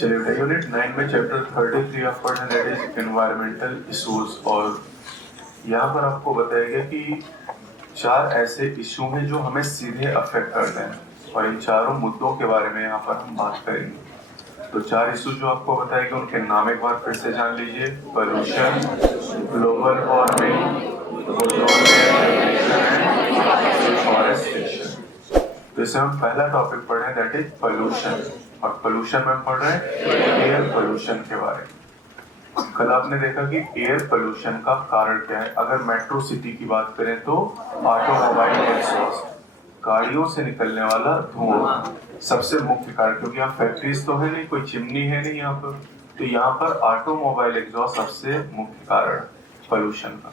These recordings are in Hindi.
चलिए बेटा, यूनिट 9 में चैप्टर 33 आप पढ़ रहे हैं, दैट इज एनवायरमेंटल इश्यूज। और यहाँ पर आपको बताया गया कि 4 ऐसे इश्यू हैं जो हमें सीधे अफेक्ट करते हैं और इन चारों मुद्दों के बारे में यहाँ पर हम बात करेंगे। तो 4 इश्यू जो आपको बताया गया उनके नाम एक बार फिर से जान लीजिए। Pollution, global warming, ozone layer, deforestation. तो इसमें हम पहला टॉपिक पढ़ रहे हैं, दैट इज पोल्यूशन। और पोल्यूशन में पढ़ रहे हैं एयर पोल्यूशन के बारे में। कल आपने देखा कि एयर पोल्यूशन का कारण क्या है। अगर मेट्रो सिटी की बात करें तो ऑटोमोबाइल एग्जॉस्ट, गाड़ियों से निकलने वाला धुआं सबसे मुख्य कारण, क्योंकि यहाँ फैक्ट्रीज तो है नहीं, कोई चिमनी है नहीं यहाँ पर, तो यहाँ पर ऑटोमोबाइल एग्जॉस्ट सबसे मुख्य कारण पोल्यूशन का।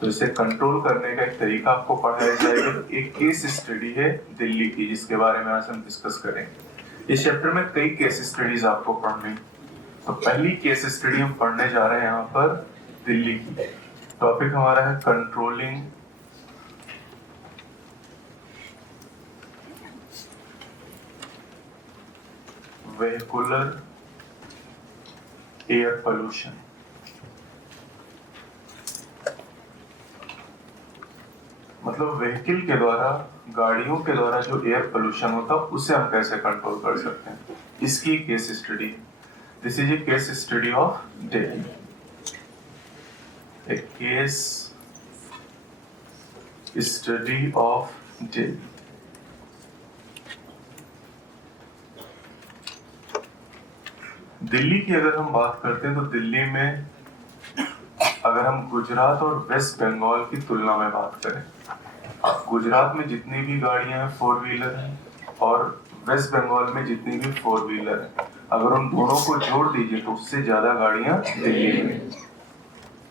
तो इसे कंट्रोल करने का एक तरीका आपको पढ़ाया जाएगा। एक केस स्टडी है दिल्ली की, जिसके बारे में आज हम डिस्कस करेंगे। इस चैप्टर में कई केस स्टडीज आपको पढ़नी। तो पहली केस स्टडी हम पढ़ने जा रहे हैं यहाँ पर दिल्ली की। टॉपिक हमारा है कंट्रोलिंग वेहिकुलर एयर पोल्यूशन। मतलब व्हीकल के द्वारा, गाड़ियों के द्वारा जो एयर पोल्यूशन होता है उसे हम कैसे कंट्रोल कर सकते हैं, इसकी case study. This is a case study of Delhi, A case study of Delhi. Delhi की अगर हम बात करते हैं तो दिल्ली में अगर हम गुजरात और वेस्ट बंगाल की तुलना में बात करें, गुजरात में जितनी भी गाड़ियां हैं 4 व्हीलर हैं और वेस्ट बंगाल में जितनी भी 4 व्हीलर हैं, अगर उन दोनों को जोड़ दीजिए तो उससे ज्यादा गाड़ियां दिल्ली में।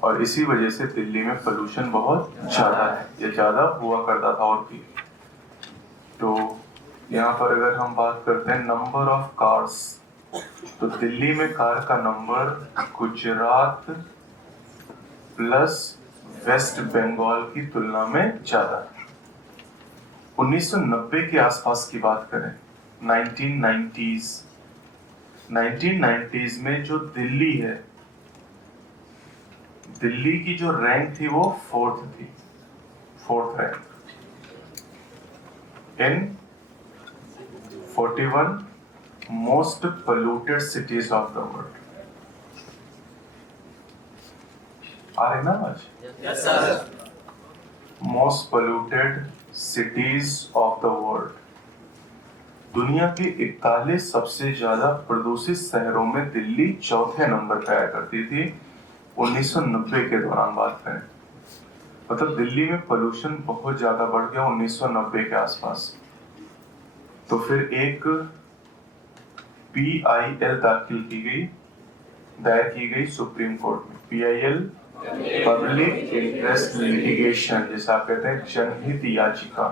और इसी वजह से दिल्ली में पोल्यूशन बहुत ज्यादा है, ये ज्यादा हुआ करता था और भी। तो यहाँ पर अगर हम बात करते हैं नंबर ऑफ कार्स, तो दिल्ली में कार का number Gujarat plus West Bengal की तुलना में ज्यादा है। 1990 के आसपास की बात करें, 1990s में जो दिल्ली है, दिल्ली की जो रैंक थी वो 4th थी, 4th rank in 41 most polluted cities of the world. आ रहे ना आज? Yes sir. Most polluted cities of the world. दुनिया के 41 सबसे ज्यादा प्रदूषित शहरों में दिल्ली चौथे नंबर पे आया करती थी 1990 के दौरान बात करें। मतलब दिल्ली में पोल्यूशन बहुत ज्यादा बढ़ गया 1990 के आसपास। तो फिर एक PIL दायर की गई सुप्रीम कोर्ट में। PIL पब्लिक इंटरेस्ट लिटिगेशन, जैसे आप कहते हैं जनहित याचिका,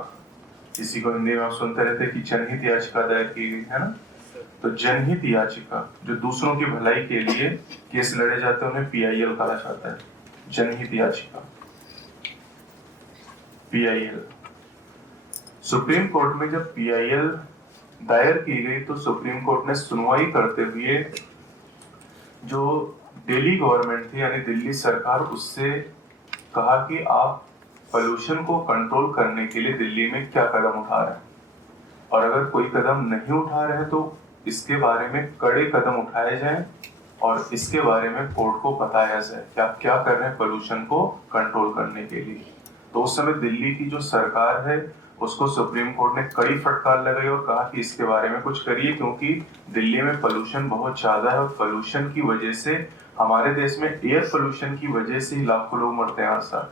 इसी को हिंदी में आप सुनते रहते कि जनहित याचिका दायर की गई है ना। तो जनहित याचिका, जो दूसरों की भलाई के लिए केस लड़े जाते हैं, उन्हें PIL कहा जाता है, जनहित याचिका, PIL। सुप्रीम कोर्ट में जब PIL दायर की गई तो सुप्रीम कोर्ट ने सुनवाई करते हुए जो दिल्ली गवर्नमेंट थी, यानी दिल्ली सरकार, उससे कहा कि आप पोल्यूशन को कंट्रोल करने के लिए दिल्ली में क्या कदम उठा रहे हैं, और अगर कोई कदम नहीं उठा रहे हैं तो इसके बारे में कड़े कदम उठाए जाएं और इसके बारे में कोर्ट को बताया जाए कि आप क्या कर रहे हैं पोल्यूशन को कंट्रोल करने के लिए। तो उस समय दिल्ली की जो सरकार है उसको सुप्रीम कोर्ट ने कड़ी फटकार लगाई और कहा कि इसके बारे में कुछ करिए, क्योंकि दिल्ली में पोल्यूशन बहुत ज्यादा है और पोल्यूशन की वजह से हमारे देश में एयर पोल्यूशन की वजह से ही लाखों लोग मरते हैं हर साल,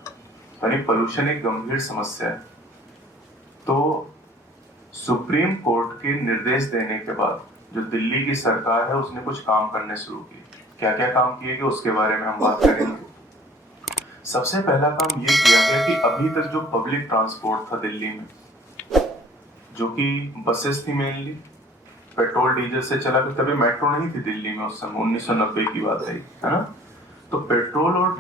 यानी पोल्यूशन एक गंभीर समस्या है। तो सुप्रीम कोर्ट के निर्देश देने के बाद जो दिल्ली की सरकार है उसने कुछ काम करने शुरू किए। क्या क्या काम किए गए उसके बारे में हम बात करेंगे। सबसे पहला काम ये किया गया कि अभी तक जो पब्लिक ट्रांसपोर्ट था दिल्ली में, जो कि बसेस थी मेनली, पेट्रोल डीजल से चला, तभी मेट्रो नहीं थी दिल्ली में उस समय, 1990 की बात है ना। तो पेट्रोल और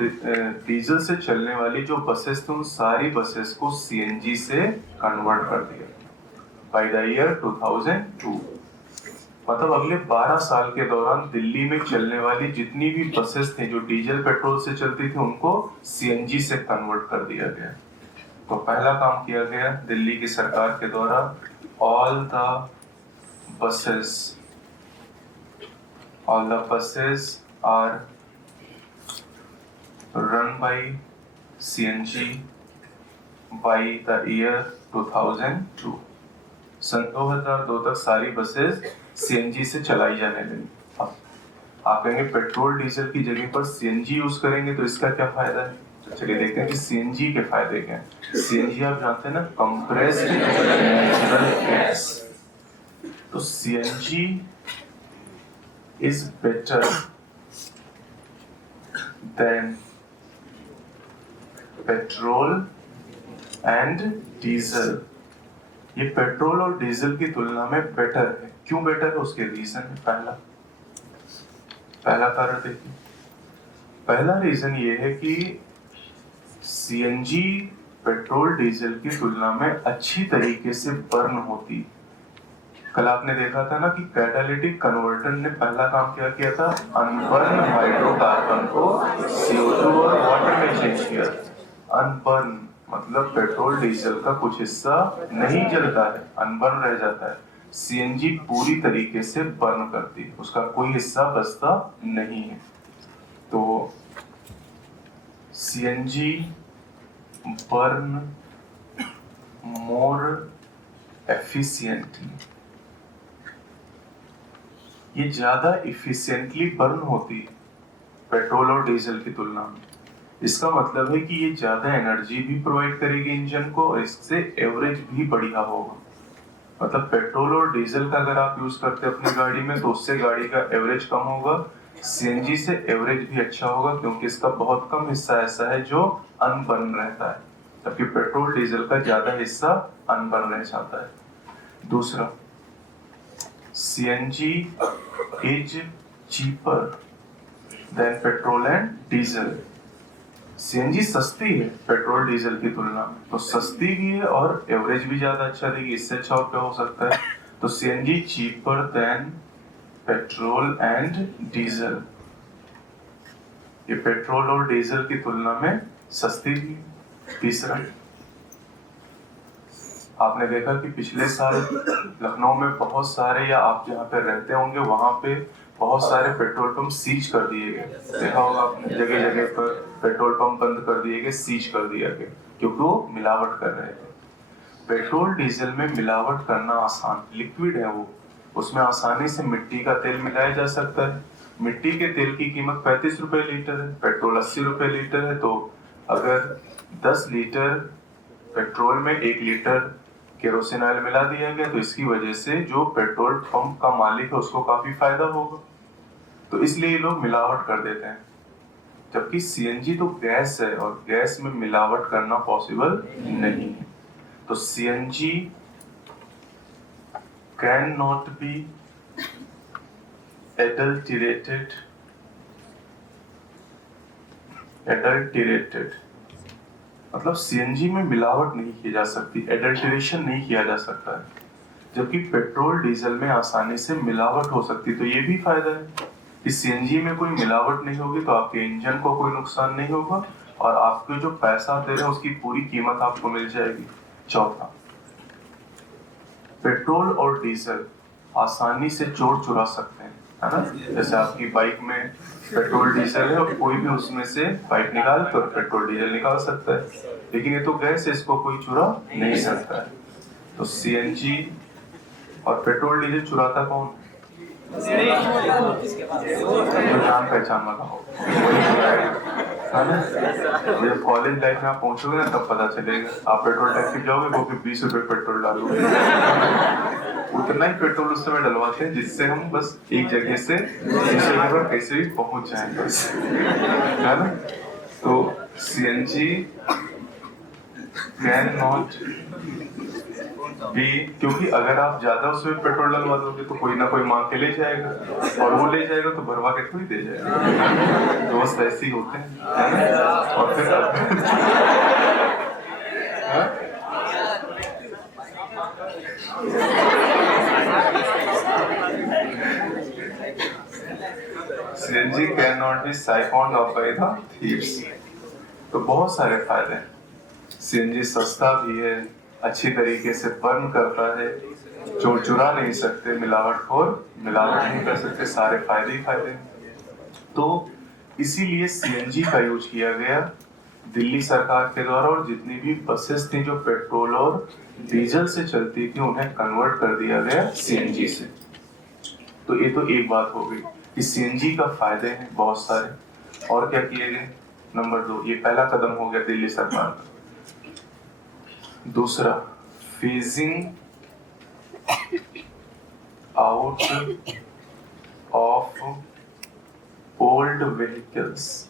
डीजल से चलने वाली जो बसेस थी उन सारी बसेस को सीएनजी से कन्वर्ट कर दिया बाय द ईयर 2002। मतलब अगले 12 साल के दौरान दिल्ली में चलने वाली जितनी भी बसेस थी जो डीजल पेट्रोल से चलती थी उनको सीएनजी से कन्वर्ट कर दिया गया। तो पहला काम किया गया दिल्ली की सरकार के द्वारा, all the buses are run by CNG by the year 2002। सन 2002 तक सारी बसेस सीएनजी से चलाई जाने लगी। अब आप कहेंगे पेट्रोल डीजल की जगह पर सीएनजी यूज करेंगे तो इसका क्या फायदा है? तो चलिए देखते हैं कि सीएनजी के फायदे क्या हैं। सीएनजी आप जानते हैं ना, कंप्रेस्ड नेचुरल गैस। तो CNG is better than petrol and diesel. ये पेट्रोल और डीजल की तुलना में बेटर है। क्यों बेटर है? उसके रीजन है। पहला कारण देखिए, पहला रीजन ये है कि सीएनजी पेट्रोल डीजल की तुलना में अच्छी तरीके से बर्न होती। कल आपने देखा था ना कि कैटालिटिक कन्वर्टर ने पहला काम क्या किया था, अनबर्न हाइड्रोकार्बन को CO2 और वाटर में चेंज किया। अनबर्न मतलब पेट्रोल डीजल का कुछ हिस्सा नहीं जलता है, अनबर्न रह जाता है। सीएनजी पूरी तरीके से बर्न करती है, उसका कोई हिस्सा बचता नहीं है। तो सीएनजी बर्न मोर एफिशिएंटली, ये ज्यादा इफिशिएंटली बर्न होती है पेट्रोल और डीजल की तुलना में। इसका मतलब है कि ये ज्यादा एनर्जी भी प्रोवाइड करेगी इंजन को और इससे एवरेज भी बढ़िया होगा। मतलब पेट्रोल और डीजल का अगर आप यूज करते हैं अपनी गाड़ी में तो उससे गाड़ी का एवरेज कम होगा। सीएनजी से एवरेज भी अच्छा होगा क्योंकि इसका बहुत कम हिस्सा ऐसा है जो अनबर्न रहता है, जबकि पेट्रोल डीजल का ज्यादा हिस्सा अनबर्न रह जाता है। दूसरा, CNG is cheaper than petrol and diesel. CNG सस्ती है पेट्रोल डीजल की तुलना में, तो सस्ती भी है और एवरेज भी ज्यादा अच्छा देगी। इससे अच्छा और क्या हो सकता है? तो CNG cheaper than petrol and diesel, ये पेट्रोल और डीजल की तुलना में सस्ती भी है। तीसरा, आपने देखा कि पिछले साल लखनऊ में बहुत सारे, या आप जहाँ पे रहते होंगे वहां पे बहुत सारे पेट्रोल पंप सीज कर दिए गए। देखा होगा आपने, जगह जगह पर पेट्रोल पंप बंद कर दिए गए, सीज कर दिया गया, क्योंकि वो मिलावट कर रहे थे। पेट्रोल डीजल में मिलावट करना आसान, लिक्विड है वो, उसमें आसानी से मिट्टी का तेल मिलाया जा सकता है। मिट्टी के तेल की कीमत 35 रुपए लीटर है, पेट्रोल 80 रुपए लीटर है। तो अगर 10 लीटर पेट्रोल में 1 लीटर केरोसिन ऑयल मिला दिया गया तो इसकी वजह से जो पेट्रोल पंप का मालिक है उसको काफी फायदा होगा। तो इसलिए ये लोग मिलावट कर देते हैं, जबकि सीएनजी तो गैस है और गैस में मिलावट करना पॉसिबल नहीं है। तो CNG can not B adulterated मतलब सीएनजी में मिलावट नहीं की जा सकती, एडल्टरेशन नहीं किया जा सकता है, जबकि पेट्रोल डीजल में आसानी से मिलावट हो सकती। तो ये भी फायदा है कि सीएनजी में कोई मिलावट नहीं होगी तो आपके इंजन को कोई नुकसान नहीं होगा और आपको जो पैसा दे रहे हैं उसकी पूरी कीमत आपको मिल जाएगी। चौथा, पेट्रोल और डीजल आसानी से चोर चुरा सकते हैं, है ना। जैसे आपकी बाइक में पेट्रोल डीजल है और कोई भी उसमें से बाइक निकाल कर पेट्रोल डीजल निकाल सकता है, लेकिन ये तो गैस है, इसको कोई चुरा नहीं सकता है। तो सीएनजी और पेट्रोल डीजल चुराता कौन? जान पहचान वाला हो है ना। जब कॉलेज लाइफ में आप पहुंचोगे ना तब पता चलेगा। आप पेट्रोल टैंक पे जाओगे वो 20 रुपए पेट्रोल डालोगे। उतना ही पेट्रोल उस समय डलवाते हैं जिससे हम बस एक जगह से दूसरी जगह कैसे भी पहुंच जाएं बस, है ना। तो सीएनजी कैन नॉट बी, क्योंकि अगर आप ज्यादा उसमें पेट्रोल डलवा दोगे तो कोई ना कोई मांग के ले जाएगा, और वो ले जाएगा तो भरवा के थोड़ी दे जाएगा। तो बस ऐसे ही होते हैं, है ना। और फिर CNG can not be siphoned off by the thieves. तो बहुत सारे फायदे हैं। सीएनजी सस्ता भी है, अच्छी तरीके से बर्न करता है, चोर चुरा नहीं सकते, मिलावटखोर मिलावट नहीं कर सकते, सारे फायदे ही फायदे हैं। तो इसीलिए सीएनजी का यूज किया गया दिल्ली सरकार के द्वारा, और जितनी भी बसेस थी जो पेट्रोल और डीजल से चलती थी उन्हें कन्वर्ट कर दिया गया सीएनजी से। तो ये तो एक बात हो गई कि सीएनजी का फायदे हैं बहुत सारे। और क्या किए गए? नंबर 2, ये पहला कदम हो गया दिल्ली सरकार का। दूसरा, phasing out of old vehicles.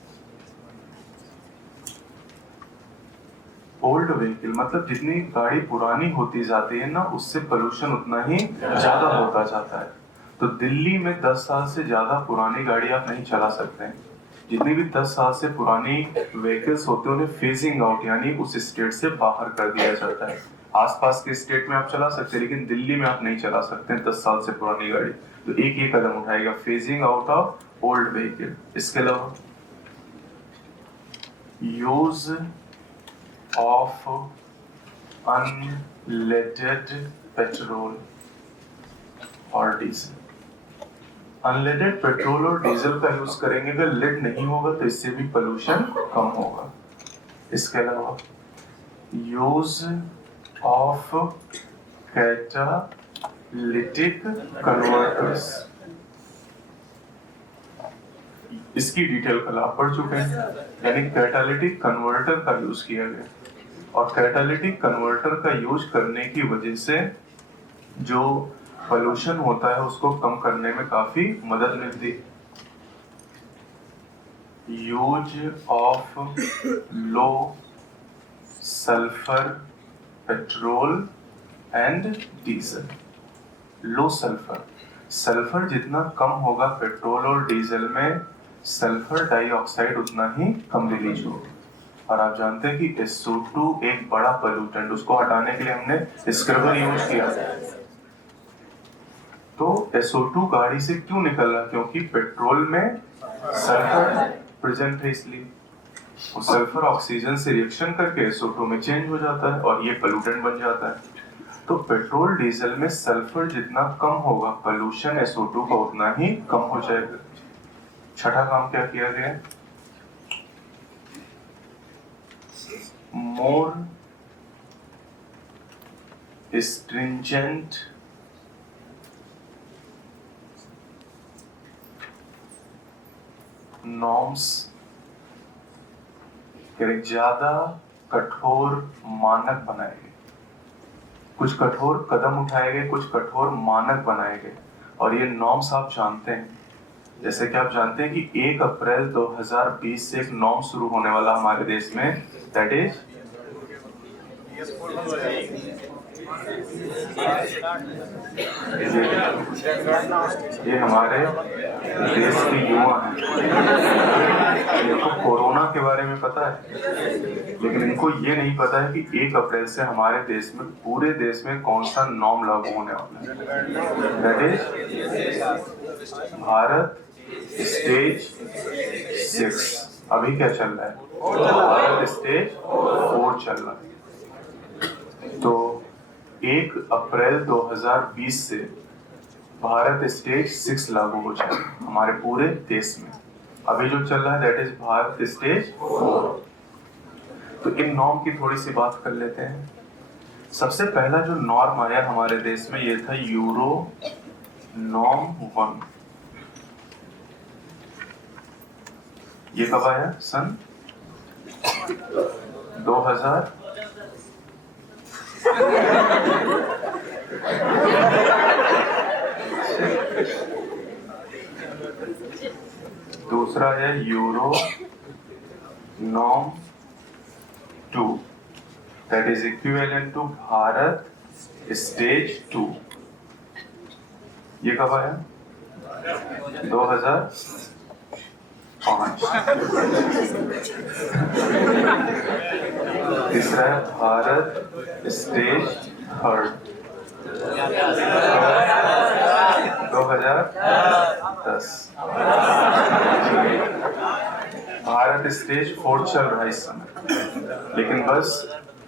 Old vehicle मतलब जितनी गाड़ी पुरानी होती जाती है ना, उससे पोल्यूशन उतना ही ज्यादा होता जाता है। तो दिल्ली में 10 साल से ज्यादा पुरानी गाड़ी आप नहीं चला सकते हैं। जितनी भी 10 साल से पुरानी व्हीकल्स होते हैं उन्हें फेजिंग आउट यानी उस स्टेट से बाहर कर दिया जाता है। आसपास के स्टेट में आप चला सकते हैं, लेकिन दिल्ली में आप नहीं चला सकते 10 साल से पुरानी गाड़ी। तो एक ये कदम उठाएगा, phasing out of old vehicle. इसके अलावा यूज ऑफ अनलेडेड पेट्रोल और डीजल। अनलेडेड पेट्रोल और डीजल का यूज करेंगे, अगर लेड नहीं होगा तो इससे भी पोल्यूशन कम होगा। इसके अलावा यूज ऑफ कैटालिटिक कन्वर्टर्स, इसकी डिटेल कल आप पढ़ चुके हैं। यानी कैटालिटिक कन्वर्टर का यूज किया गया, और कैटालिटिक कन्वर्टर का यूज करने की वजह से जो पोल्यूशन होता है उसको कम करने में काफी मदद मिलती है। Use of low sulphur petrol and diesel. Low sulphur, sulphur जितना कम होगा पेट्रोल और डीजल में, सल्फर डाइऑक्साइड उतना ही कम रिलीज होगा। और आप जानते हैं कि SO2 एक बड़ा पोल्यूटेंट, उसको हटाने के लिए हमने स्क्रबर यूज किया। तो SO2 गाड़ी से क्यों निकल रहा? क्योंकि पेट्रोल में सल्फर प्रेजेंट है, इसलिए वो सल्फर ऑक्सीजन से रिएक्शन करके SO2 में चेंज हो जाता है और ये पोल्यूटेंट बन जाता है। तो पेट्रोल डीजल में सल्फर जितना कम होगा, पोल्यूशन SO2 का उतना ही कम हो जाएगा। छठा काम क्या किया गया? मोर स्ट्रिंजेंट नॉर्म्स, ज्यादा कठोर मानक बनाए गए। कुछ कठोर कदम उठाए गए, कुछ कठोर मानक बनाए गए। और ये नॉर्म्स आप जानते हैं, जैसे कि आप जानते हैं कि 1 अप्रैल 2020 से एक नॉर्म शुरू होने वाला हमारे देश में, दैट इज ये हमारे देश के युवा हैं, इनको कोरोना के बारे में पता है, लेकिन इनको ये नहीं पता है कि 1 अप्रैल से हमारे देश में, पूरे देश में कौन सा नॉर्म लागू होने वाला है। That is Bharat stage 6। अभी क्या चल रहा है? भारत स्टेज 4 चल रहा है। तो 1 अप्रैल 2020 से भारत स्टेज 6 लागू हो जाएगा हमारे पूरे देश में। अभी जो चल रहा है दैट इज भारत स्टेज 4। तो इन नॉर्म की थोड़ी सी बात कर लेते हैं। सबसे पहला जो नॉर्म आया हमारे देश में ये था यूरो नॉर्म 1। ये कब आया? सन 2000 दूसरा है Euro norm 2, that is equivalent to Bharat stage 2। ये कब आया? 2005। तीसरा है भारत स्टेज 3, 2010। भारत स्टेज 4 चल रहा है इस समय, लेकिन बस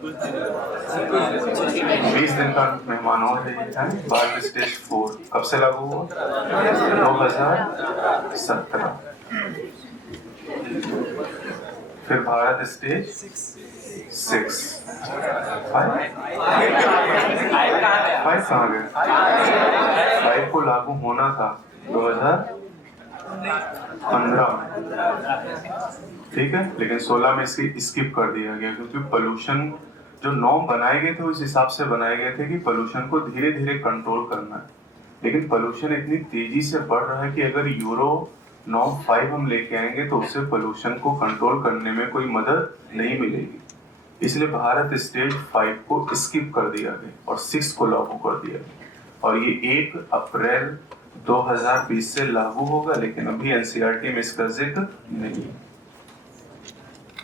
20 दिन का मेहमान और है। भारत स्टेज 4 कब से लागू हुआ? 2017। फिर भारत स्टेज 6, 5 कहाँ गए? 5 को लागू होना था 2015 में, ठीक है, लेकिन 16 में इसे स्किप कर दिया गया क्योंकि पोल्यूशन जो नॉर्म बनाए गए थे उस हिसाब से बनाए गए थे कि पोल्यूशन को धीरे धीरे कंट्रोल करना है। लेकिन पोल्यूशन इतनी तेजी से बढ़ रहा है कि अगर यूरो नॉर्म 5 हम लेके आएंगे तो उससे पोल्यूशन को कंट्रोल करने में कोई मदद नहीं मिलेगी। इसलिए भारत स्टेज 5 को स्किप कर दिया गया और 6 को लागू कर दिया गया, और ये 1 अप्रैल 2020 से लागू होगा, लेकिन अभी एनसीईआरटी में इसका जिक्र नहीं है।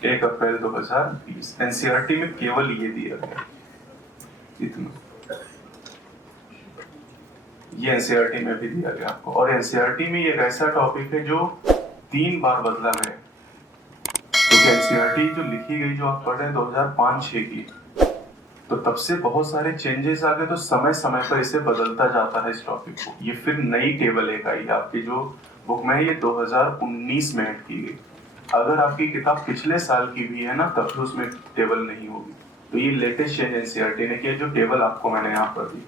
1 अप्रैल 2020 एनसीईआरटी में केवल ये दिया गया, इतना। ये एनसीईआरटी में भी दिया गया आपको, और एनसीईआरटी में ये ऐसा टॉपिक है जो 3 बार बदला गया, क्योंकि एनसीईआरटी जो लिखी गई जो आप पढ़ रहे हैं 2005-6 की, तो तब से बहुत सारे चेंजेस आ गए, तो समय समय पर इसे बदलता जाता है इस टॉपिक को। ये फिर नई टेबल एक आई आपकी जो बुक में है, ये 2019 में ऐड की गई। अगर आपकी किताब पिछले साल की भी है ना, तब भी उसमें टेबल नहीं होगी। तो ये लेटेस्ट चेंज एनसीईआरटी ने किया, जो टेबल आपको मैंने यहाँ पर दी,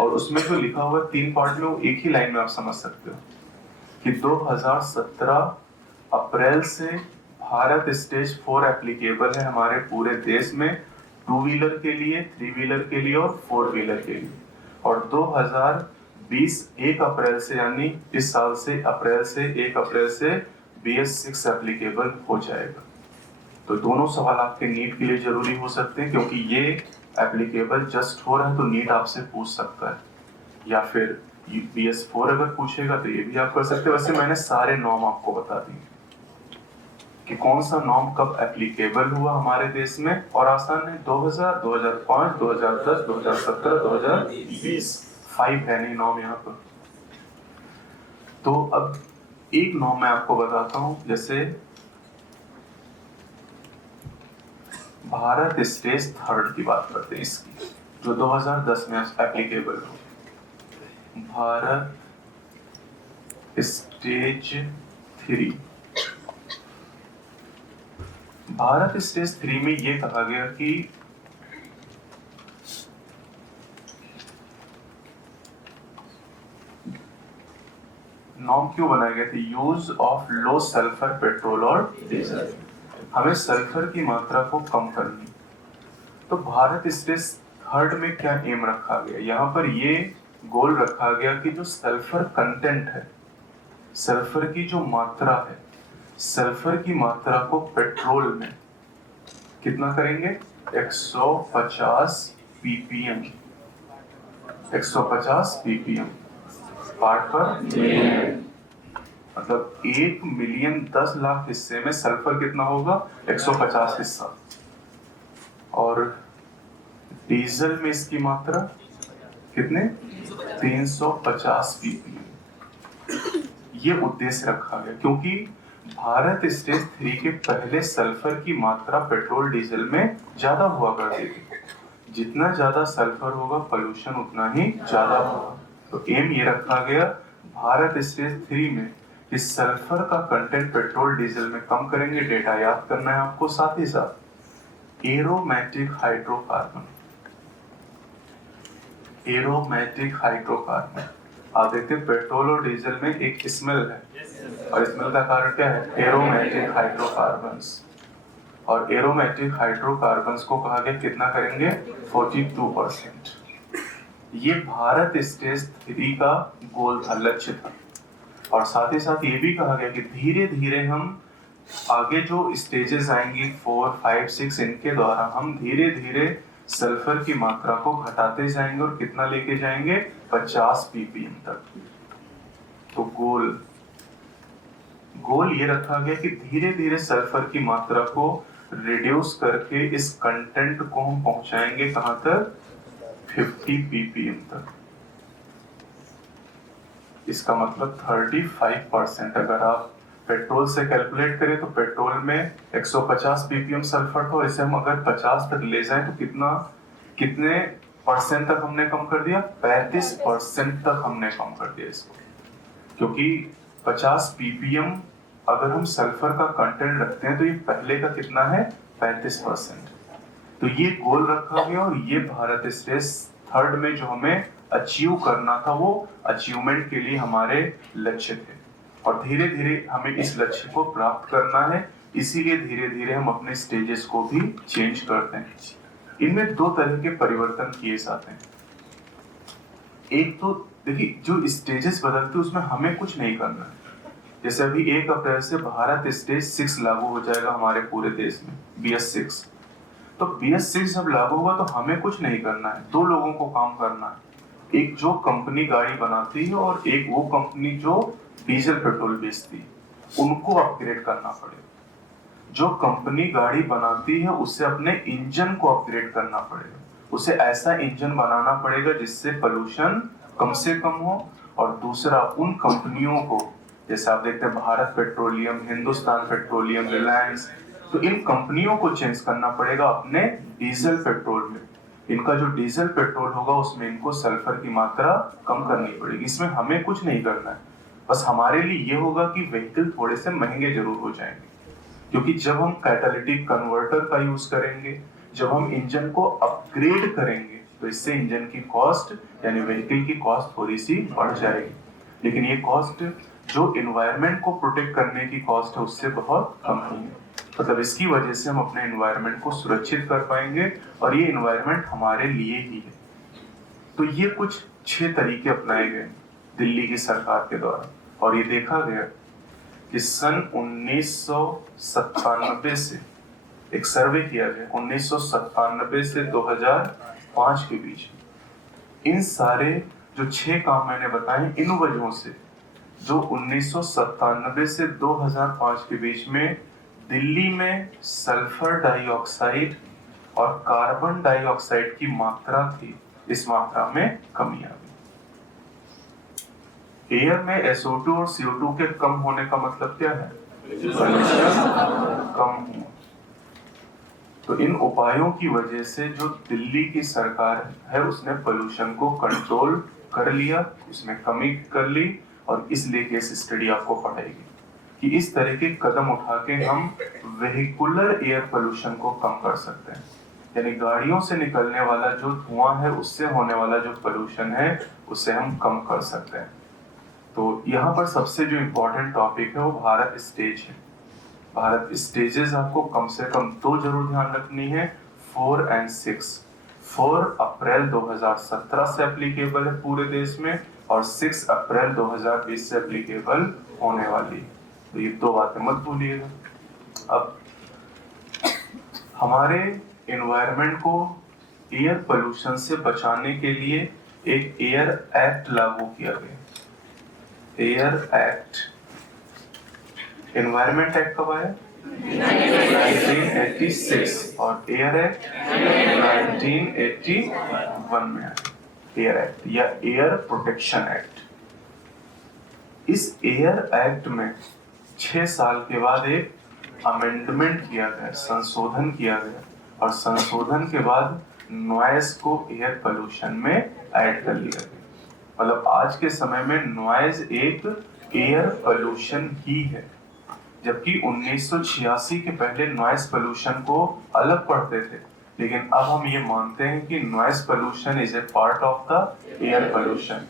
और उसमें जो लिखा हुआ 3 पार्ट में, वो एक ही लाइन में आप समझ सकते हो कि 2017 अप्रैल से भारत स्टेज 4 एप्लीकेबल है हमारे पूरे देश में, 2 व्हीलर के लिए, 3 व्हीलर के लिए और 4 व्हीलर के लिए। और 2020 1 अप्रैल से, यानी इस साल से अप्रैल से 1 अप्रैल से BS6 एप्लीकेबल हो जाएगा। तो दोनों सवाल आपके नीट के लिए जरूरी हो सकते हैं, क्योंकि ये एप्लीकेबल जस्ट हो रहा है तो नीट आपसे पूछ सकता है, या फिर BS4 अगर पूछेगा तो ये भी आप कर सकते हैं। वैसे मैंने सारे नॉर्म आपको बता दिए कि कौन सा नॉर्म कब एप्लीकेबल हुआ हमारे देश में, और आसान है, 2000, 2005, 2010, 2017, 2020, 5 है नहीं नॉर्म यहाँ पर। तो अब एक नॉर्म मैं आपको बताता हूं, जैसे भारत स्टेज 3 की बात करते हैं, इसकी जो 2010 में एप्लीकेबल हो। भारत स्टेज 3, भारत स्टेज 3 में ये कहा गया कि नॉर्म क्यों बनाए गए थे? Use of low sulphur petrol और डीजल, हमें सल्फर की मात्रा को कम करनी। तो भारत स्टेज 3 में क्या एम रखा गया? यहाँ पर ये गोल रखा गया कि जो सल्फर कंटेंट है, सल्फर की जो मात्रा है, सल्फर की मात्रा को पेट्रोल में कितना करेंगे? 150 ppm, 150 ppm पार्ट पर मिलियन, मतलब 1 मिलियन 10 लाख हिस्से में सल्फर कितना होगा? 150 हिस्सा। और डीजल में इसकी मात्रा कितने? 350 ppm। ये उद्देश्य रखा गया क्योंकि भारत स्टेज 3 के पहले सल्फर की मात्रा पेट्रोल डीजल में ज्यादा हुआ करती थी। जितना ज्यादा सल्फर होगा पोल्यूशन उतना ही ज्यादा होगा। तो एम ये रखा गया भारत स्टेज 3 में कि सल्फर का कंटेंट पेट्रोल डीजल में कम करेंगे। डेटा याद करना है आपको। साथ ही साथ एरोमेटिक हाइड्रोकार्बन, एरोमेटिक हाइड्रोकार्बन, आप देखते हैं पेट्रोल और डीजल में एक स्मेल है, और स्मेल का कारण क्या है? Aromatic hydrocarbons. और एरोमेटिक हाइड्रोकार्बन्स को कहा गया कितना करेंगे? 42%। ये भारत स्टेज 3 का गोल था, लक्ष्य था। और साथ ही साथ ये भी कहा गया कि धीरे धीरे हम आगे जो स्टेजेस आएंगी 4, 5, 6, इनके द्वारा हम धीरे धीरे सल्फर की मात्रा को घटाते जाएंगे और कितना लेके जाएंगे 50 ppm तक। तो गोल ये रखा गया कि धीरे धीरे सल्फर की मात्रा को रिड्यूस करके इस कंटेंट को हम पहुंचाएंगे कहां तक 50 ppm तक। इसका मतलब 35%। अगर आप पेट्रोल से कैलकुलेट करें तो पेट्रोल में 150 ppm सल्फर था, इसे हम अगर 50 तक ले जाएं तो कितने परसेंट तक हमने कम कर दिया? 35% तक हमने कम कर दिया इसको, क्योंकि 50 ppm अगर हम सल्फर का कंटेंट रखते हैं तो ये पहले का कितना है 35%। तो ये गोल रखा गया और ये भारत स्टेज थर्ड में जो हमें अचीव करना था वो अचीवमेंट के लिए हमारे लक्ष्य थे और धीरे धीरे हमें इस लक्ष्य को प्राप्त करना है। इसीलिए धीरे धीरे हम अपने स्टेजेस को भी चेंज करते हैं। इनमें दो तरह के परिवर्तन किए जाते हैं। एक तो देखिए जो स्टेजेस बदलते उसमें हमें कुछ नहीं करना है। जैसे अभी 1 अप्रैल से भारत स्टेज 6 लागू हो जाएगा हमारे पूरे देश में, BS6। तो BS6 जब लागू होगा तो हमें कुछ नहीं करना है, दो लोगों को काम करना है। एक जो कंपनी गाड़ी बनाती है और एक वो कंपनी जो डीजल पेट्रोल बेचती है, उनको अपग्रेड करना पड़ेगा। जो कंपनी गाड़ी बनाती है उसे अपने इंजन को अपग्रेड करना पड़ेगा, उसे ऐसा इंजन बनाना पड़ेगा जिससे पोल्यूशन कम से कम हो। और दूसरा, उन कंपनियों को, जैसे आप देखते हैं भारत पेट्रोलियम, हिंदुस्तान पेट्रोलियम, रिलायंस, तो इन कंपनियों को चेंज करना पड़ेगा अपने डीजल पेट्रोल में। इनका जो डीजल पेट्रोल होगा उसमें इनको सल्फर की मात्रा कम करनी पड़ेगी। इसमें हमें कुछ नहीं करना है, बस हमारे लिए ये होगा कि व्हीकल थोड़े से महंगे जरूर हो जाएंगे, क्योंकि जब हम कैटालिटिक कन्वर्टर का यूज करेंगे, जब हम इंजन को अपग्रेड करेंगे, तो इससे इंजन की कॉस्ट यानी व्हीकल की कॉस्ट थोड़ी सी बढ़ जाएगी। लेकिन ये कॉस्ट जो एनवायरनमेंट को प्रोटेक्ट करने की कॉस्ट है उससे बहुत कम है। मतलब इसकी वजह से हम अपने एनवायरनमेंट को सुरक्षित कर पाएंगे और ये एनवायरनमेंट हमारे लिए ही है। तो ये कुछ 6 तरीके अपनाए गए दिल्ली की सरकार के द्वारा और ये देखा गया कि सन 1997 से एक सर्वे किया गया, 1997 से 2005 के बीच इन सारे जो 6 काम मैंने बताए, इन वजहों से जो 1997 से 2005 के बीच में दिल्ली में सल्फर डाइऑक्साइड और कार्बन डाइऑक्साइड की मात्रा थी, इस मात्रा में कमी आ गई। एयर में SO2 और CO2 के कम होने का मतलब क्या है? कम हुआ। तो इन उपायों की वजह से जो दिल्ली की सरकार है उसने पोल्यूशन को कंट्रोल कर लिया, उसमें कमी कर ली और इसलिए केस स्टडी आपको पढ़ाएगी कि इस तरह के कदम उठा के हम वेहिकुलर एयर पोल्यूशन को कम कर सकते हैं। यानी गाड़ियों से निकलने वाला जो धुआं है उससे होने वाला जो पोल्यूशन है उसे हम कम कर सकते हैं। तो यहाँ पर सबसे जो इम्पोर्टेंट टॉपिक है वो भारत स्टेज है। भारत स्टेजेस आपको कम से कम 2 जरूर ध्यान रखनी है, 4 और 6। 4 अप्रैल 2017 से एप्लीकेबल है पूरे देश में और 6 अप्रैल 2020 से एप्लीकेबल होने वाली है। तो ये 2 बातें मत भूलिएगा। अब हमारे एनवायरनमेंट को एयर पोल्यूशन से बचाने के लिए एक एयर एक्ट लागू किया गया। एयर एक्ट, एनवायरनमेंट एक्ट कब आया? 1986 और एयर एक्ट 1981 में आया। एयर एक्ट या एयर प्रोटेक्शन एक्ट। इस एयर एक्ट में 6 साल के बाद एक अमेंडमेंट किया गया, संशोधन किया गया और संशोधन के बाद नॉइज को एयर पोल्यूशन में ऐड कर लिया गया। मतलब आज के समय में नॉइज एक एयर पोल्यूशन ही है, जबकि 1986 के पहले नॉइज पोल्यूशन को अलग पढ़ते थे, लेकिन अब हम ये मानते हैं कि noise pollution is a part of the air pollution.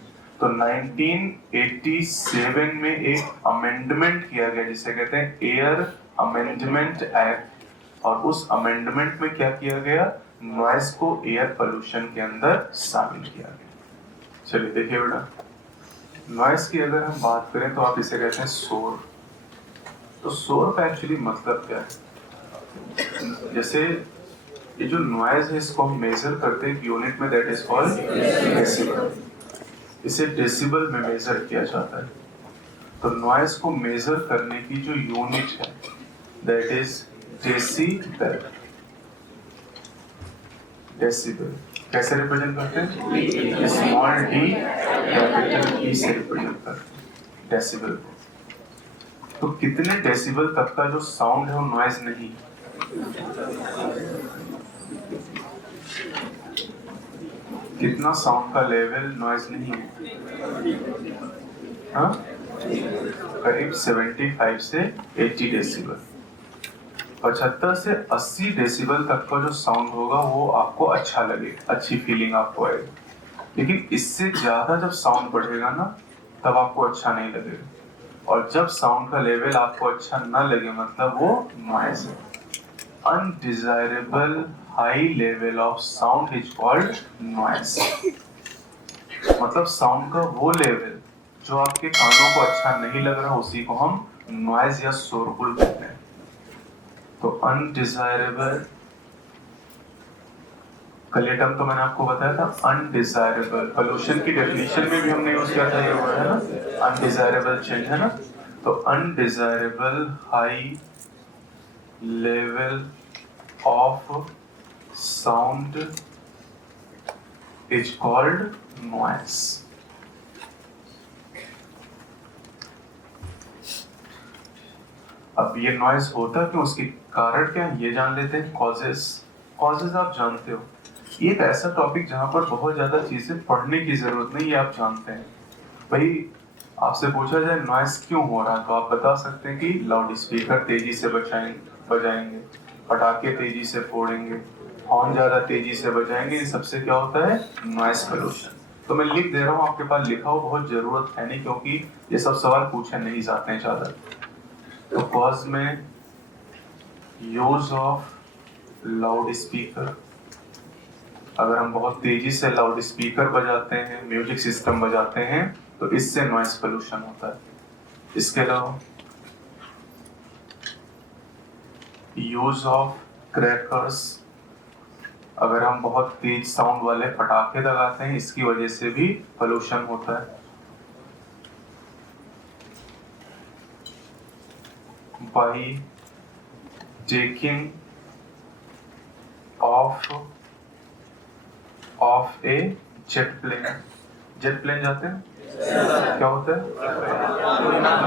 तो 1987 में एक अमेंडमेंट किया गया जिसे कहते हैं एयर अमेंडमेंट एक्ट, और उस अमेंडमेंट में क्या किया गया? नॉइज को एयर पोल्यूशन के अंदर शामिल किया गया। चलिए देखिए बेटा, नॉइस की अगर हम बात करें तो आप इसे कहते हैं शोर। तो शोर का एक्चुअली मतलब क्या है? जैसे ये जो नॉइज है इसको हम मेजर करते हैं यूनिट में, दैट इज कॉल्ड डेसिबल। इसे डेसिबल में मेजर किया जाता है। तो नॉइज को मेजर करने की जो यूनिट है दैट इज डेसिबल। डेसिबल कैसे रिप्रेजेंट करते हैं? स्मॉल डी कैपिटल ई से रिप्रेजेंट करते हैं डेसिबल। तो कितने डेसिबल तक का जो साउंड है वो नॉइज नहीं है? कितना साउंड का लेवल नॉइज नहीं है? हाँ, करीब 75 से 80 डेसिबल। 75 से 80 डेसिबल तक का जो साउंड होगा वो आपको अच्छा लगे, अच्छी फीलिंग आपको आएगी। लेकिन इससे ज्यादा जब साउंड बढ़ेगा ना तब आपको अच्छा नहीं लगेगा। और जब साउंड का लेवल आपको अच्छा ना लगे मतलब वो नॉइज है। Undesirable high level of sound is called noise. मतलब साउंड का वो लेवल जो आपके कानों को अच्छा नहीं लग रहा उसी को हम नॉइज या शोरगुल कहते हैं। तो अनडिजायरेबल, कल ये टर्म तो मैंने आपको बताया था अनडिजायरेबल। पोल्यूशन की डेफिनेशन में भी हमने यूज किया था ये वर्ड, है ना, अनडिजायरेबल चेंज, है ना। तो undesirable high level of sound is called noise. अब ये नॉइज होता क्यों, उसके कारण क्या है ये जान लेते हैं। कॉजेस। कॉजेस आप जानते हो, ये एक ऐसा टॉपिक जहां पर बहुत ज्यादा चीजें पढ़ने की जरूरत नहीं, ये आप जानते हैं। भाई आपसे पूछा जाए नॉइस क्यों हो रहा है तो आप बता सकते हैं कि लाउड स्पीकर तेजी से बजाएंगे, पटाखे तेजी से फोड़ेंगे, हॉर्न ज्यादा तेजी से बजाएंगे, इन सबसे क्या होता है? Noise pollution. तो मैं लिख दे रहा हूँ आपके पास, लिखा हो, बहुत जरूरत है नहीं क्योंकि ये सब सवाल पूछे नहीं जाते हैं ज्यादा। तो कॉज में यूज ऑफ लाउड स्पीकर, अगर हम बहुत तेजी से लाउड स्पीकर बजाते हैं, म्यूजिक सिस्टम बजाते हैं तो इससे नॉइस पोल्यूशन होता है। इसके अलावा यूज ऑफ क्रैकर्स, अगर हम बहुत तेज साउंड वाले पटाखे लगाते हैं इसकी वजह से भी पोल्यूशन होता है। By taking off a jet plane. Jet plane जाते हैं, क्या होता है?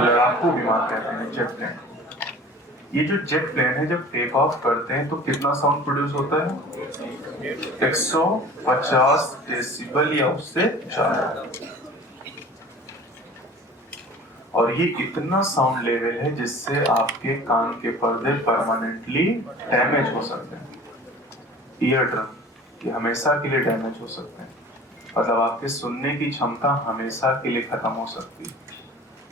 लड़ाकू विमान कहते हैं जेट प्लेन। ये जो जेट प्लेन है जब टेक ऑफ करते हैं तो कितना साउंड प्रोड्यूस होता है? 150 डेसिबल या उससे ज्यादा। और ये इतना साउंड लेवल है जिससे आपके कान के पर्दे परमानेंटली डैमेज हो सकते हैं। ईयर ड्रम ये हमेशा के लिए डैमेज हो सकते हैं। मतलब आपके सुनने की क्षमता हमेशा के लिए खत्म हो सकती है।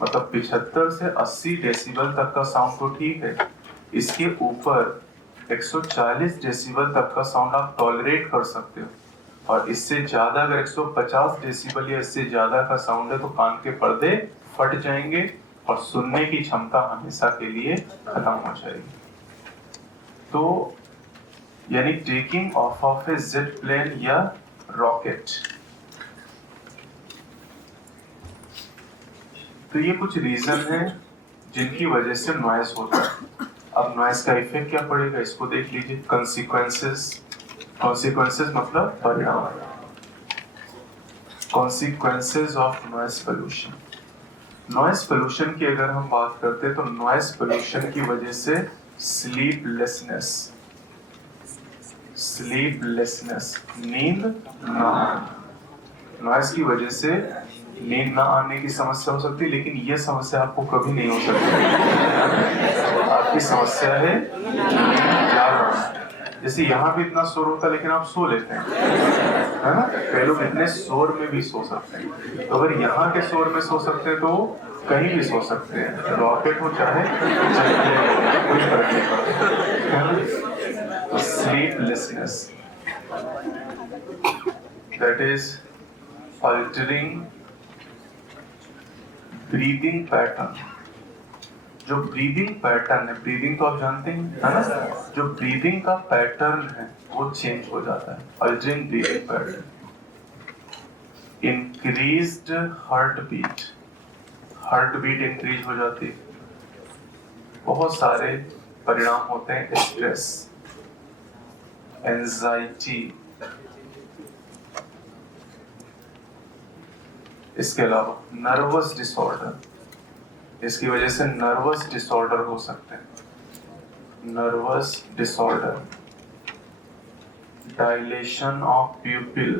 मतलब 75 से 80 डेसिबल तक का साउंड तो ठीक है, इसके ऊपर 140 डेसिबल तक का साउंड आप टॉलरेट कर सकते हो, और इससे ज्यादा अगर 150 डेसिबल या इससे ज्यादा का साउंड है तो कान के पर्दे फट जाएंगे और सुनने की क्षमता हमेशा के लिए खत्म हो जाएगी। तो यानी taking off a jet plane या रॉकेट। तो ये कुछ रीजन है जिनकी वजह से नॉइस होता है। अब नॉइस का इफेक्ट क्या पड़ेगा इसको देख लीजिए। कॉन्सिक्वेंसेस मतलब परिणाम। Consequences of noise pollution. Noise pollution की अगर हम बात करते हैं तो नॉइस पोल्यूशन की वजह से स्लीपलेसनेस, नींद ना आना। नॉइस की वजह से नींद ना आने की समस्या हो सकती है, लेकिन यह समस्या आपको कभी नहीं हो सकती। आपकी समस्या है जागरण। जैसे यहाँ भी इतना शोर होता है लेकिन आप सो लेते हैं, है ना। कई लोग इतने शोर में भी सो सकते हैं। तो अगर यहाँ के शोर में सो सकते हैं तो कहीं भी सो सकते हैं, रॉकेट हो चाहे कोई फर्क नहीं पड़ता। Sleeplessness, that is altering breathing pattern, जो ब्रीदिंग पैटर्न है, ब्रीदिंग तो आप जानते हैं है ना, जो ब्रीदिंग का पैटर्न है वो चेंज हो जाता है, altering breathing pattern. Increased heart beat, heart beat increase हो जाती है। बहुत सारे परिणाम होते हैं, स्ट्रेस, एंजाइटी, इसके अलावा नर्वस डिसऑर्डर, इसकी वजह से नर्वस डिसऑर्डर हो सकते हैं, nervous disorder, dilation of प्यूपिल,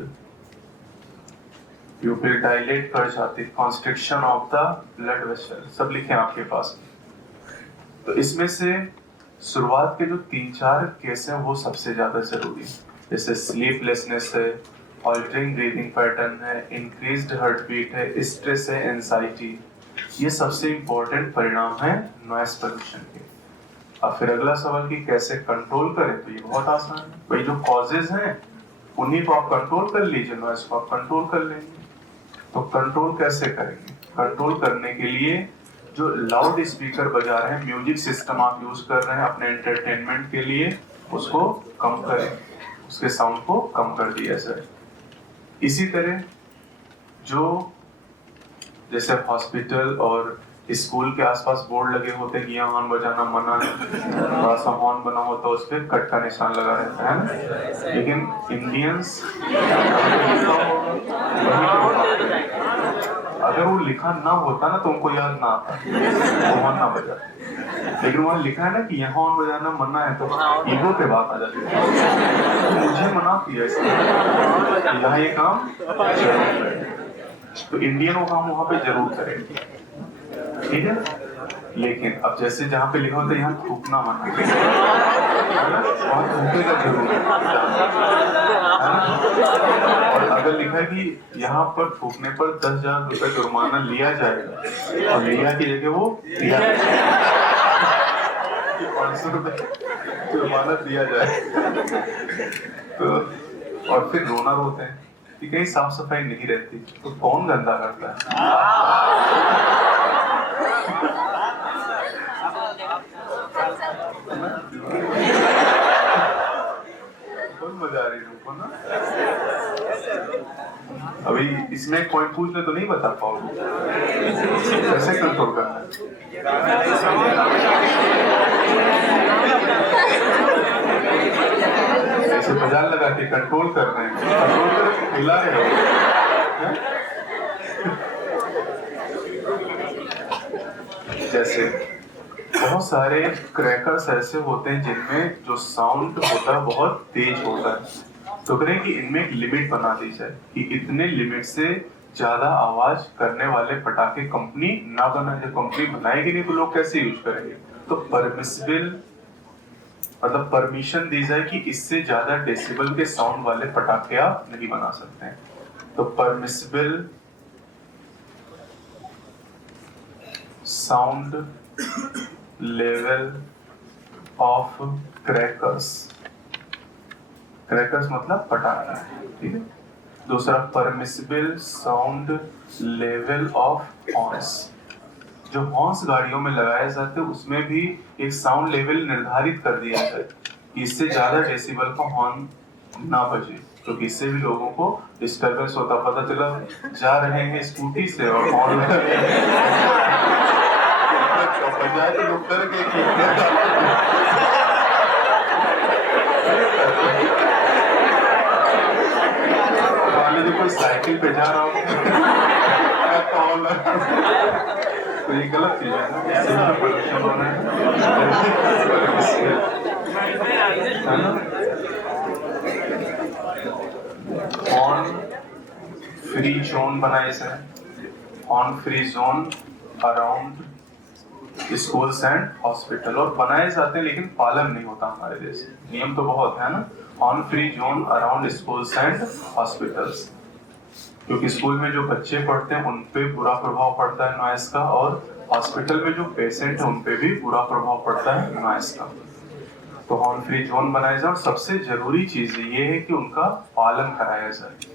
प्यूपिल dilate कर जाती, constriction of the blood vessel, सब लिखे आपके पास। तो इसमें से शुरुआत के जो 3-4 केस हैं वो सबसे ज्यादा जरूरी है, जैसे स्लीपलेसनेस है, ऑल्टरिंग ब्रीदिंग पैटर्न है, इंक्रीज्ड हार्ट बीट है, स्ट्रेस है, एंजाइटी, ये सबसे इंपॉर्टेंट परिणाम है नॉइस पोल्यूशन के। अब फिर अगला सवाल कि कैसे कंट्रोल करें, तो ये बहुत आसान है भाई, जो कॉजेज हैं उन्हीं को आप कंट्रोल कर लीजिए, नॉइस को आप कंट्रोल कर लेंगे। तो कंट्रोल कैसे करेंगे? कंट्रोल करने के लिए जो लाउड स्पीकर बजा रहे हैं, म्यूजिक सिस्टम आप यूज कर रहे हैं अपने एंटरटेनमेंट के लिए, उसको कम करें, उसके साउंड को कम कर दिया जाए। इसी तरह जो जैसे हॉस्पिटल और स्कूल के आसपास बोर्ड लगे होते हैं कि यहाँ हॉर्न बजाना मना है, थोड़ा सा हॉर्न बना होता है उस पर कट का निशान लगा रहता है ना, लेकिन इंडियंस अगर वो लिखा ना होता ना तो उनको याद ना आता, वो हॉर्न ना बजाते, लेकिन वहाँ लिखा है ना कि यहाँ हॉर्न बजाना मना है, तो ईगो पे बात आ जाती है, तो मुझे मना किया इसलिए यहाँ ये काम जरूर करें, तो इंडियन वो काम वहाँ पे जरूर करेंगे, ठीक है। लेकिन अब जैसे जहाँ पे लिखा होता है यहाँ थूकना मना है, वहाँ थूकेगा जरूर है ना? और अगर लिखा है कि यहाँ पर थूकने पर 10,000 रुपए जुर्माना लिया जाएगा, और लिया की जगह वो दिया 500 रुपए जुर्माना दिया जाए, तो और फिर रोना रोते हैं कि कहीं साफ सफाई नहीं रहती, तो कौन गंदा करता है? बहुत मजा आ रही है ना। अभी इसमें एक पॉइंट पूछ ले तो नहीं बता पाओगे, कैसे कंट्रोल करना है? ऐसे बाजार लगा के कंट्रोल कर रहे हैं, कंट्रोल करके खिला रहे हो। जैसे बहुत सारे क्रैकर्स ऐसे होते हैं जिनमें जो साउंड होता है बहुत तेज होता है, तो करें कि इनमें एक लिमिट बना दी जाए कि इतने लिमिट से ज्यादा आवाज करने वाले पटाखे कंपनी ना बनाए। जब कंपनी बनाएगी नहीं तो लोग कैसे यूज करेंगे? तो परमिसिबल मतलब परमिशन दी जाए कि इससे ज्यादा डेसिबल के साउंड वाले पटाखे आप नहीं बना सकते हैं। तो permissible sound level of crackers, crackers मतलब पटाखा, ठीक है। दूसरा permissible sound level of horns, जो हॉर्न्स गाड़ियों में लगाए जाते हैं उसमें भी एक साउंड लेवल निर्धारित कर दिया जाए कि इससे ज्यादा डेसिबल का हॉर्न ना बजे, क्योंकि तो इससे भी लोगों को डिस्टर्बेंस होता। पता चला जा रहे हैं स्कूटी से और हॉर्न बजाए तो लोग डर गए कि कोई साइकिल पे जा रहा हो तो ये गलत चीज है ना, प्रोडक्शन होना है। ऑन फ्री जोन बनाए से, on free zone around schools and hospital, और बनाए जाते हैं लेकिन पालन नहीं होता हमारे देश में। नियम तो बहुत है ना, on free zone around schools and hospitals, क्योंकि स्कूल में जो बच्चे पढ़ते हैं उन पे बुरा प्रभाव पड़ता है नॉइस का, और हॉस्पिटल में जो पेशेंट है उन पे भी बुरा प्रभाव पड़ता है नॉइस का। तो ऑन फ्री जोन बनाए जाए, और सबसे जरूरी चीज ये है कि उनका पालन कराया जाए।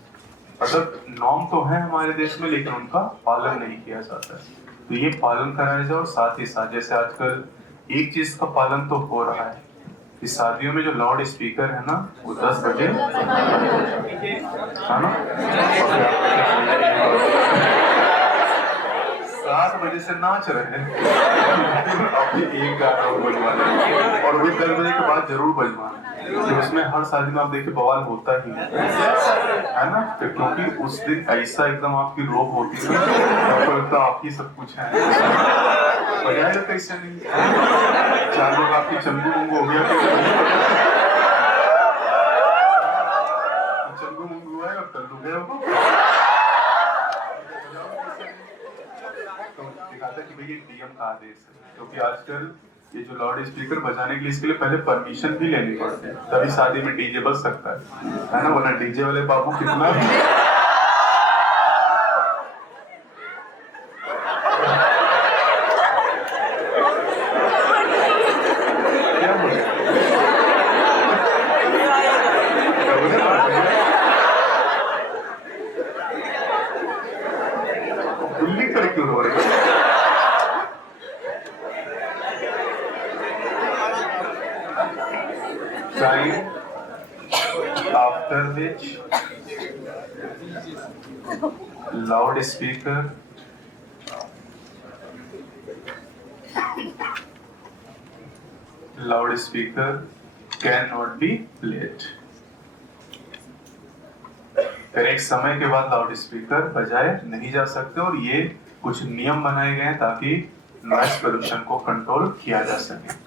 मतलब नॉर्म तो है हमारे देश में लेकिन उनका पालन नहीं किया जाता है। तो ये पालन कराया जाए। और साथ ही साथ जैसे आजकल एक चीज का पालन तो हो रहा है कि शादियों में जो लाउड स्पीकर है ना वो 10 बजे है ना, 7 बजे से नाच रहे हैं अभी एक गाना और बजवाना और वही 10 बजे के बाद जरूर बजवाना। तो उसमें हर शादी में आप देखिए बवाल होता ही है ना, क्योंकि उस दिन ऐसा एकदम आपकी रोब होती है आपको लगता है आपकी सब कुछ है, बजाएगा कैसे नहीं, 4 लोग आपकी चंगू मुंगू हो गया, चंगू मुंगू है और कल्लू गए हो तो दिखाता है कि भाई ये डीएम का आदेश है। क्योंकि आजकल ये जो लाउड स्पीकर बजाने के लिए इसके लिए पहले परमिशन भी लेनी पड़ती है, तभी शादी में डीजे बज सकता है ना, वरना डीजे वाले बाबू कितना गुल्ली करे क्यों हो रही है। Time after which loudspeaker cannot be played। फिर एक समय के बाद लाउड स्पीकर बजाए नहीं जा सकते और ये कुछ नियम बनाए गए हैं ताकि नॉइस पोल्यूशन को कंट्रोल किया जा सके।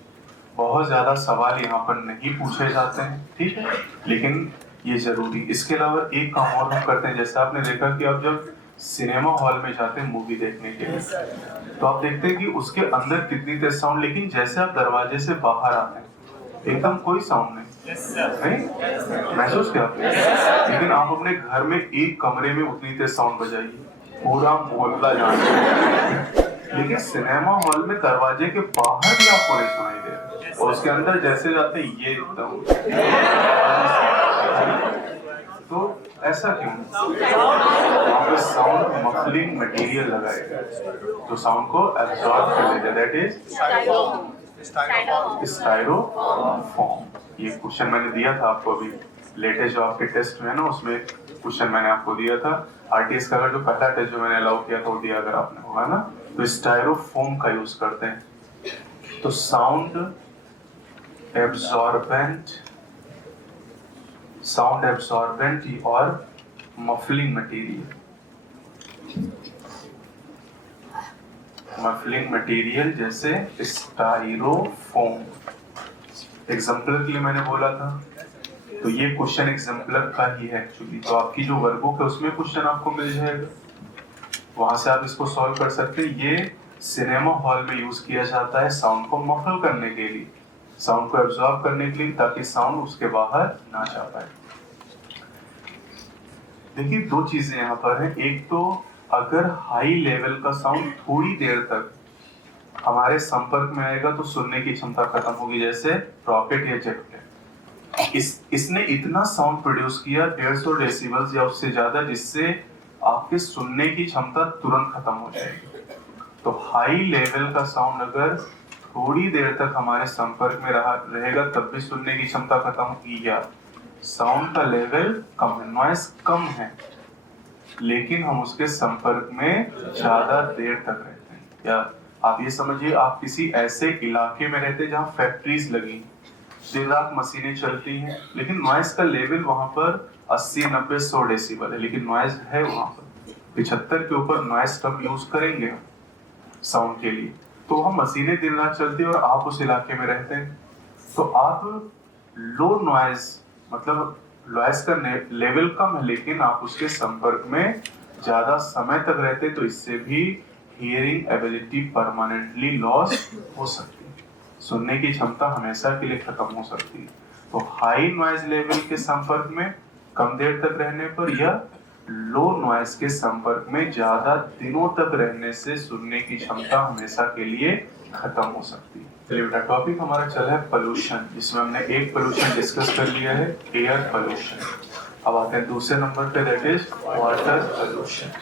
बहुत ज्यादा सवाल यहाँ पर नहीं पूछे जाते हैं, ठीक है, लेकिन ये जरूरी। इसके अलावा एक काम और हम करते हैं, जैसे आपने देखा कि आप जब सिनेमा हॉल में जाते हैं मूवी देखने के लिए तो आप देखते हैं कि उसके अंदर कितनी तेज साउंड, लेकिन जैसे आप दरवाजे से बाहर आते हैं एकदम कोई साउंड नहीं महसूस किया आपने, लेकिन आप अपने घर में एक कमरे में उतनी तेज साउंड बजाइए पूरा मोहल्ला जान, लेकिन सिनेमा हॉल में दरवाजे के बाहर भी आपको नहीं सुनाई दे रहा और उसके अंदर जैसे जाते ये एकदम, तो ऐसा क्यों? वहाँ पे साउंड मफलिंग मटेरियल लगाया गया तो साउंड को एब्जॉर्ब कर लेता है, दैट इज स्टाइरोफोम। ये क्वेश्चन मैंने दिया था आपको अभी लेटेस्ट जो आपके टेस्ट में है ना, उसमें क्वेश्चन मैंने आपको दिया था। आरटीएस का जो पहला टेस्ट जो मैंने अलाउ किया था वो दिया अगर आपने होगा ना, तो स्टाइरोफोम का यूज करते हैं। तो साउंड एब्सॉर्बेंट और मफलिंग मटेरियल जैसे स्टाइरोफोम। एग्जाम्पलर के लिए मैंने बोला था, तो ये क्वेश्चन एग्जाम्पलर का ही है एक्चुअली, तो आपकी जो वर्कबुक है उसमें क्वेश्चन आपको मिल जाएगा, वहां से आप इसको सॉल्व कर सकते हैं। ये सिनेमा हॉल में यूज किया जाता है साउंड को मफल करने के लिए, साउंड को एब्जॉर्ब करने के लिए, ताकि साउंड उसके बाहर ना जा पाए। देखिए दो चीजें यहाँ पर है, एक तो अगर हाई लेवल का साउंड थोड़ी देर तक हमारे संपर्क में आएगा तो सुनने की क्षमता खत्म होगी, जैसे रॉकेट या जेट प्लेन। इसने इतना साउंड प्रोड्यूस किया 150 डेसिबल्स या उससे ज्यादा, जिससे आपके सुनने की क्षमता तुरंत खत्म हो जाएगी। तो हाई लेवल का साउंड अगर थोड़ी देर तक हमारे संपर्क में रहेगा तब भी सुनने की क्षमता खत्म होगी, या साउंड का लेवल कम है, नॉइस कम है, लेकिन हम उसके संपर्क में ज्यादा देर तक रहते हैं। या आप ये समझिए आप किसी ऐसे इलाके में रहते हैं जहाँ फैक्ट्रीज लगी, दिन रात मशीनें चलती हैं, लेकिन नॉइस का लेवल वहां पर 80, 90, 100 डेसिबल है, लेकिन नॉइस है वहां पर 75 के ऊपर नॉइस कम यूज करेंगे हम साउंड के लिए। तो हम मशीनें दिन रात चलती है और आप उस इलाके में रहते हैं, तो आप लो नॉइस मतलब नॉइस का लेवल कम है, लेकिन आप उसके संपर्क में ज्यादा समय तक रहते, तो इससे भी हियरिंग एबिलिटी परमानेंटली लॉस हो सकती है, सुनने की क्षमता हमेशा के लिए खत्म हो सकती है। तो हाई नॉइज लेवल के संपर्क में कम देर तक रहने पर या लो नॉइज के संपर्क में ज्यादा दिनों तक रहने से सुनने की क्षमता हमेशा के लिए खत्म हो सकती है। चलिए बेटा, टॉपिक हमारा चला है पोल्यूशन, जिसमें हमने एक पोल्यूशन डिस्कस कर लिया है, एयर पोल्यूशन। अब आते हैं दूसरे नंबर पे, दैट इज वाटर पोल्यूशन।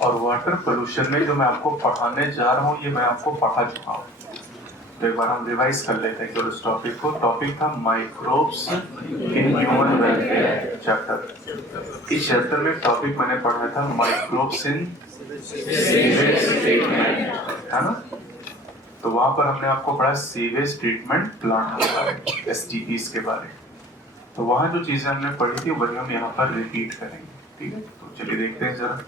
और वाटर पोल्यूशन में जो मैं आपको पढ़ाने जा रहा हूँ ये मैं आपको पढ़ा चुका हूँ। तो एक बार हम रिवाइज कर लेते हैं इस टॉपिक को। टॉपिक था microbes in human welfare chapter. इस चैप्टर में टॉपिक मैंने पढ़ा था माइक्रोब्स इन सीवेज ट्रीटमेंट, है ना। तो वहां पर हमने आपको पढ़ा सीवेज ट्रीटमेंट प्लांट के बारे में, STPs के बारे में। तो वहां जो चीजें हमने पढ़ी थी वही हम यहाँ पर रिपीट करेंगे, ठीक है। तो चलिए देखते हैं जरा।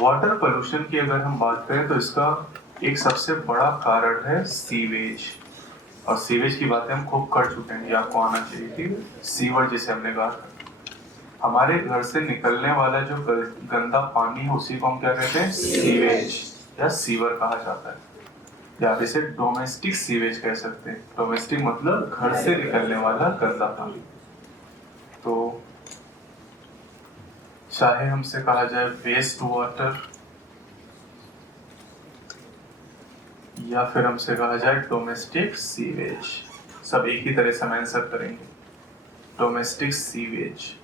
वाटर पोल्यूशन की अगर हम बात करें तो इसका एक सबसे बड़ा कारण है सीवेज। और सीवेज की बातें हम खूब कर चुके हैं, ये आपको आना चाहिए, ठीक है। सीवर जिसे हमने कहा, हमारे घर से निकलने वाला जो गंदा पानी है उसी को हम क्या कहते हैं, सीवेज या सीवर कहा जाता है। या आप इसे डोमेस्टिक सीवेज कह सकते हैं। डोमेस्टिक मतलब घर से निकलने वाला गंदा पानी। तो चाहे हमसे कहा जाए वेस्ट वाटर या फिर हमसे कहा जाए डोमेस्टिक सीवेज, सब एक ही तरह से हम आंसर करेंगे, डोमेस्टिक सीवेज।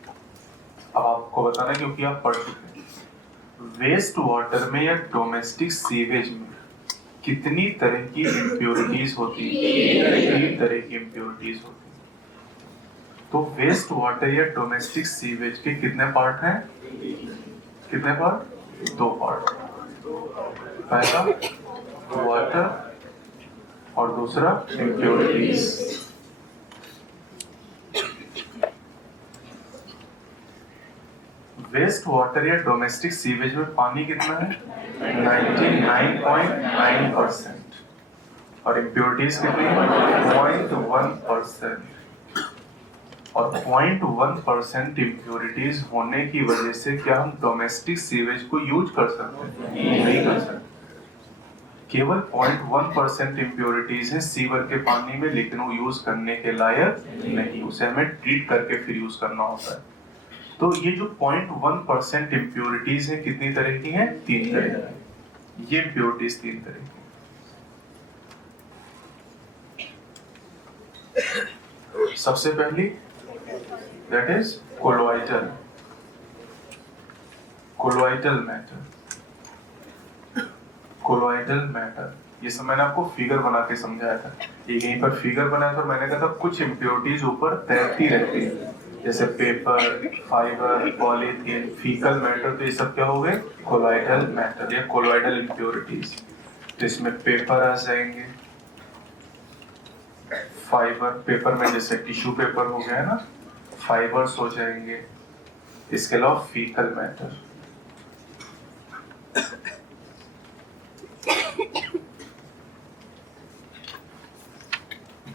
अब आपको बताना क्योंकि आप पढ़ चुके हैं वेस्ट वाटर में या डोमेस्टिक सीवेज में कितनी तरह की इम्प्योरिटीज होती है। 3 तरह की इम्प्योरिटीज होती है। तो वेस्ट वाटर या डोमेस्टिक सीवेज के कितने पार्ट हैं, कितने पार्ट, 2 पार्ट। पहला वाटर और दूसरा इम्प्योरिटीज। वेस्ट वाटर या डोमेस्टिक सीवेज में पानी कितना है, 99.9%। और इम्प्योरिटीज कितनी है, 0.1%। और 0.1% इम्प्योरिटीज होने की वजह से क्या हम डोमेस्टिक सीवेज को यूज कर सकते हैं, नहीं कर सकते। केवल 0.1% इम्प्योरिटीज है सीवर के पानी में, लेकिन वो यूज करने के लायक नहीं, उसे हमें ट्रीट करके फिर यूज करना होता है। तो ये जो 0.1% इम्प्योरिटीज है कितनी तरह की हैं, 3 तरह की। ये इम्प्योरिटीज 3 तरह की। सबसे पहली that is colloidal, colloidal matter. Colloidal matter ये सब मैंने आपको फिगर बना के समझाया था। ये यहीं पर फिगर बनाया था, मैंने कहा था कुछ इम्प्योरिटीज ऊपर तैरती रहती है, जैसे paper, fibre, polythene, faecal matter. तो ये सब क्या हो गए, कोलोइडल मैटर या कोलोइडल इम्प्योरिटीज। तो इसमें पेपर आ जाएंगे, फाइबर, पेपर में जैसे टिश्यू पेपर हो गया है ना, फाइबर्स हो जाएंगे। इसके अलावा फीकल मैटर।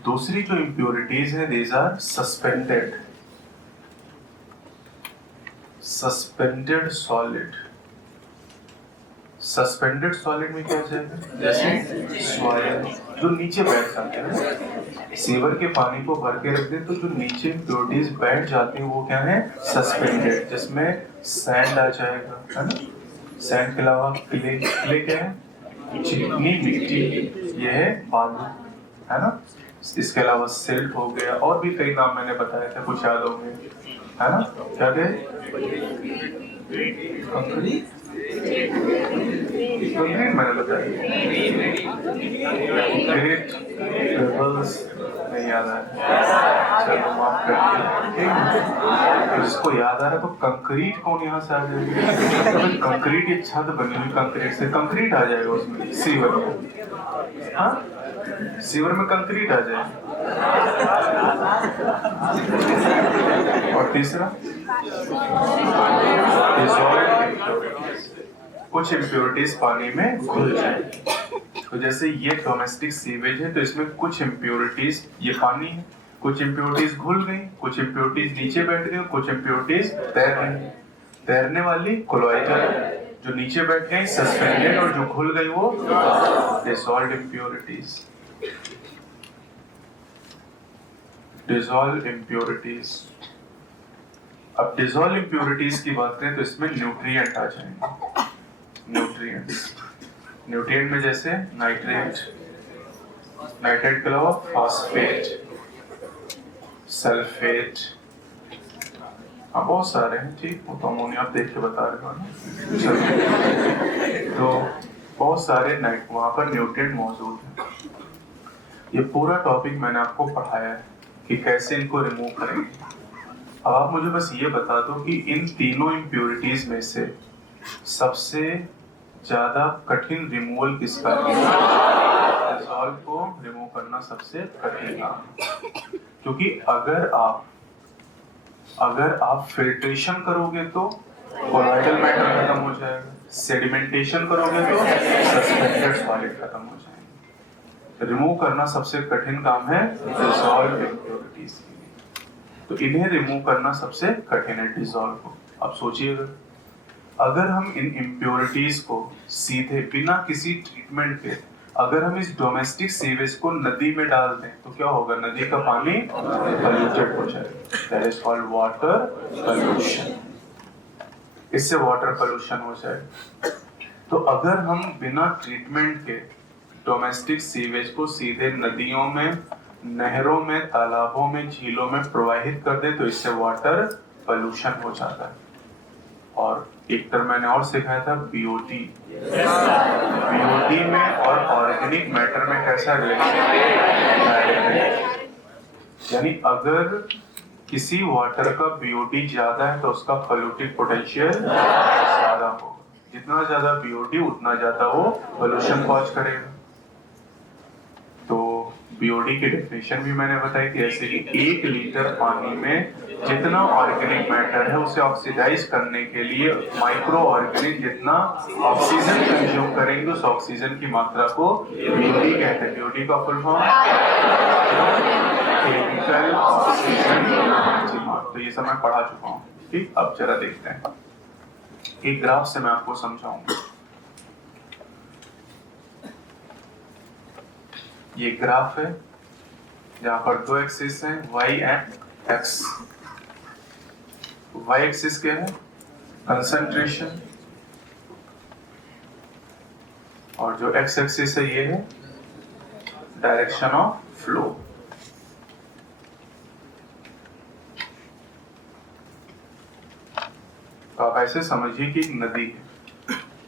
दूसरी जो इम्प्योरिटीज है these are suspended, suspended solid. Suspended solid में क्या हो जाएगा, जैसे सॉइल जो नीचे बैठ जाते हैं। सीवर के पानी को भर के रख दे तो जो नीचे इम्प्योरिटीज बैठ जाती है वो क्या है, सस्पेंडेड। जिसमें सैंड आ जाएगा, है ना। सैंड के अलावा क्ले, क्ले क्या है, चिकनी मिट्टी, ये है बालू, है ना। इसके अलावा सिल्ट हो गया, और भी कई नाम मैंने बताया था, कुछ याद होंगे, है ना। क्या थे, कंक्रीट, कंक्रीट मैंने बताया, ग्रेट पेबल्स नहीं याद आ रहा, चलो माफ करिए। तो जिसको याद आ रहा है तो कंक्रीट कौन यहाँ से आ जाएगा, तो कंक्रीट ये छत बनी हुई कंक्रीट से, कंक्रीट आ जाएगा उसमें, सीवर में, हाँ सीवर में कंक्रीट आ जाएगा। और तीसरा कुछ इम्प्योरिटीज पानी में घुल जाए। तो जैसे ये डोमेस्टिक सीवेज है तो इसमें कुछ इम्प्योरिटीज, ये पानी है, कुछ इम्प्योरिटीज घुल गई, कुछ इम्प्योरिटीज नीचे बैठ गई, कुछ इम्प्योरिटीज तैर रही। तैरने वाली कोलोइडल, जो नीचे बैठ गई सस्पेंडेड, और जो घुल गई वो डिसॉल्व्ड इम्प्योरिटीज। Dissolve impurities. अब डिसॉल्व इम्प्योरिटीज की बात करें तो इसमें न्यूट्रिएंट आ जाएंगे। न्यूट्रिएंट्स, न्यूट्रिएंट में जैसे नाइट्रेट, नाइट्रेट के अलावा फॉस्फेट, सल्फेट, हाँ बहुत सारे हैं, ठीक, वो तो अमोनिया आप देख के बता रहे हो ना। चलो, तो बहुत सारे वहाँ पर न्यूट्रिएंट मौजूद हैं। ये पूरा टॉपिक मैंने आपको पढ़ाया है कि कैसे इनको रिमूव करेंगे। अब आप मुझे बस ये बता दो कि इन तीनों इम्प्योरिटीज में से सबसे ज्यादा कठिन रिमूवल किसका है? डिसॉल्व को रिमूव करना सबसे कठिन काम है। क्योंकि अगर आप फिल्ट्रेशन करोगे तो कोलॉइडल मैटर खत्म हो जाएगा, सेडिमेंटेशन करोगे तो सस्पेंडेड सॉलिड खत्म हो जाएंगे। रिमूव करना सबसे कठिन काम है डिसॉल्व इम्प्योरिटीज। तो इन्हें रिमूव करना सबसे कठिन है, डिसॉल्व को। अब सोचिएगा, अगर हम इन इम्प्योरिटीज को सीधे बिना किसी ट्रीटमेंट के अगर हम इस डोमेस्टिक सीवेज को नदी में डाल दें तो क्या होगा? नदी का पानी पॉल्यूटेड हो जाएगा। That is called water pollution. इससे वाटर पोल्यूशन हो जाएगा। तो अगर हम बिना ट्रीटमेंट के डोमेस्टिक सीवेज को सीधे नदियों में, नहरों में, तालाबों में, झीलों में प्रवाहित कर दे तो इससे वाटर पोल्यूशन हो जाता है। और एक टर्म मैंने और सिखाया था, बीओटी। बीओटी में और ऑर्गेनिक मैटर में कैसा रिलेशन? यानी अगर किसी वाटर का बीओटी ज्यादा है तो उसका पोल्यूटिव पोटेंशियल ज्यादा होगा। जितना ज्यादा बीओटी उतना ज्यादा वो पोल्यूशन कॉज करेगा। तो बीओडी की डेफिनेशन भी मैंने बताई थी ऐसे कि 1 लीटर पानी में जितना ऑर्गेनिक मैटर है उसे ऑक्सीडाइज करने के लिए माइक्रो ऑर्गेनिक जितना ऑक्सीजन कंज्यूम करेंगे उस ऑक्सीजन की मात्रा को बीओडी कहते हैं। बीओडी का full form chemical oxygen demand. तो ये सब मैं पढ़ा चुका हूँ। ठीक, अब जरा देखते हैं, एक ग्राफ से मैं आपको समझाऊंगा। ये ग्राफ है जहां पर 2 एक्सिस हैं, y and x। y axis क्या है? कंसंट्रेशन। और जो x एक्सिस है ये है डायरेक्शन ऑफ फ्लो। तो आप ऐसे समझिए कि एक नदी है।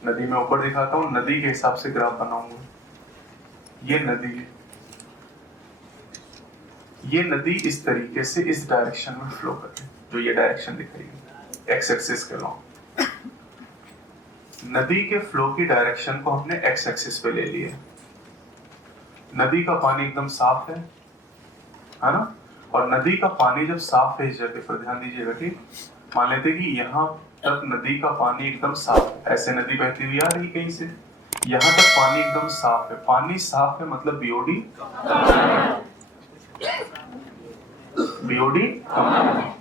नदी में ऊपर दिखाता हूं, नदी के हिसाब से ग्राफ बनाऊंगा। ये नदी है, ये नदी इस तरीके से इस डायरेक्शन में फ्लो करती है, जो ये डायरेक्शन दिख रही है एक्स एक्सिस के लॉन्ग। नदी के फ्लो की डायरेक्शन को हमने एक्स एक्सिस पे ले लिया। नदी का पानी एकदम साफ है ना? और नदी का पानी जब साफ है, इस जगह पर ध्यान दीजिएगा, ठीक। मान लेते कि यहाँ तक नदी का पानी एकदम साफ है, ऐसे नदी बहती हुई आ रही कहीं से, यहाँ तक पानी एकदम साफ है। पानी साफ है मतलब बीओडी कम होगा।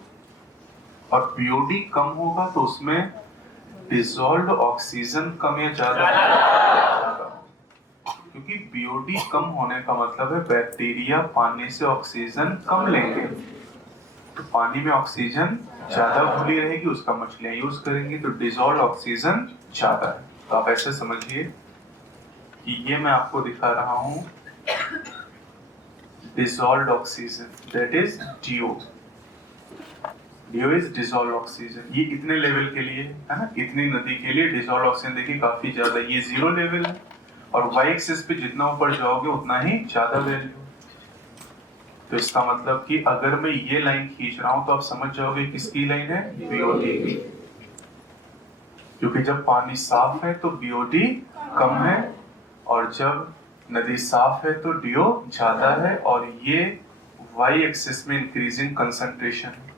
और बीओडी कम होगा तो उसमें डिसॉल्व्ड ऑक्सीजन कम या ज्यादा? क्योंकि बीओडी कम होने का मतलब है बैक्टीरिया पानी से ऑक्सीजन कम लेंगे, तो पानी में ऑक्सीजन ज्यादा घुली रहेगी, उसका मछलियां यूज करेंगी, तो डिसॉल्व्ड ऑक्सीजन ज्यादा है। तो आप ऐसे समझिए कि ये मैं आपको दिखा रहा हूं dissolved oxygen, that is DO. DO is dissolved oxygen. ये इतने लेवल के लिए है ना, इतनी नदी के लिए dissolved oxygen देखिए काफी ज्यादा, ये 0 लेवल है। और y एक्सिस पे जितना ऊपर जाओगे उतना ही ज्यादा वैल्यू। तो इसका मतलब कि अगर मैं ये लाइन खींच रहा हूं तो आप समझ जाओगे किसकी लाइन है? बीओडी की। क्योंकि जब पानी साफ है तो बीओडी कम है, और जब नदी साफ है तो डीओ ज्यादा है, और ये y एक्सिस में इंक्रीजिंग कंसंट्रेशन है।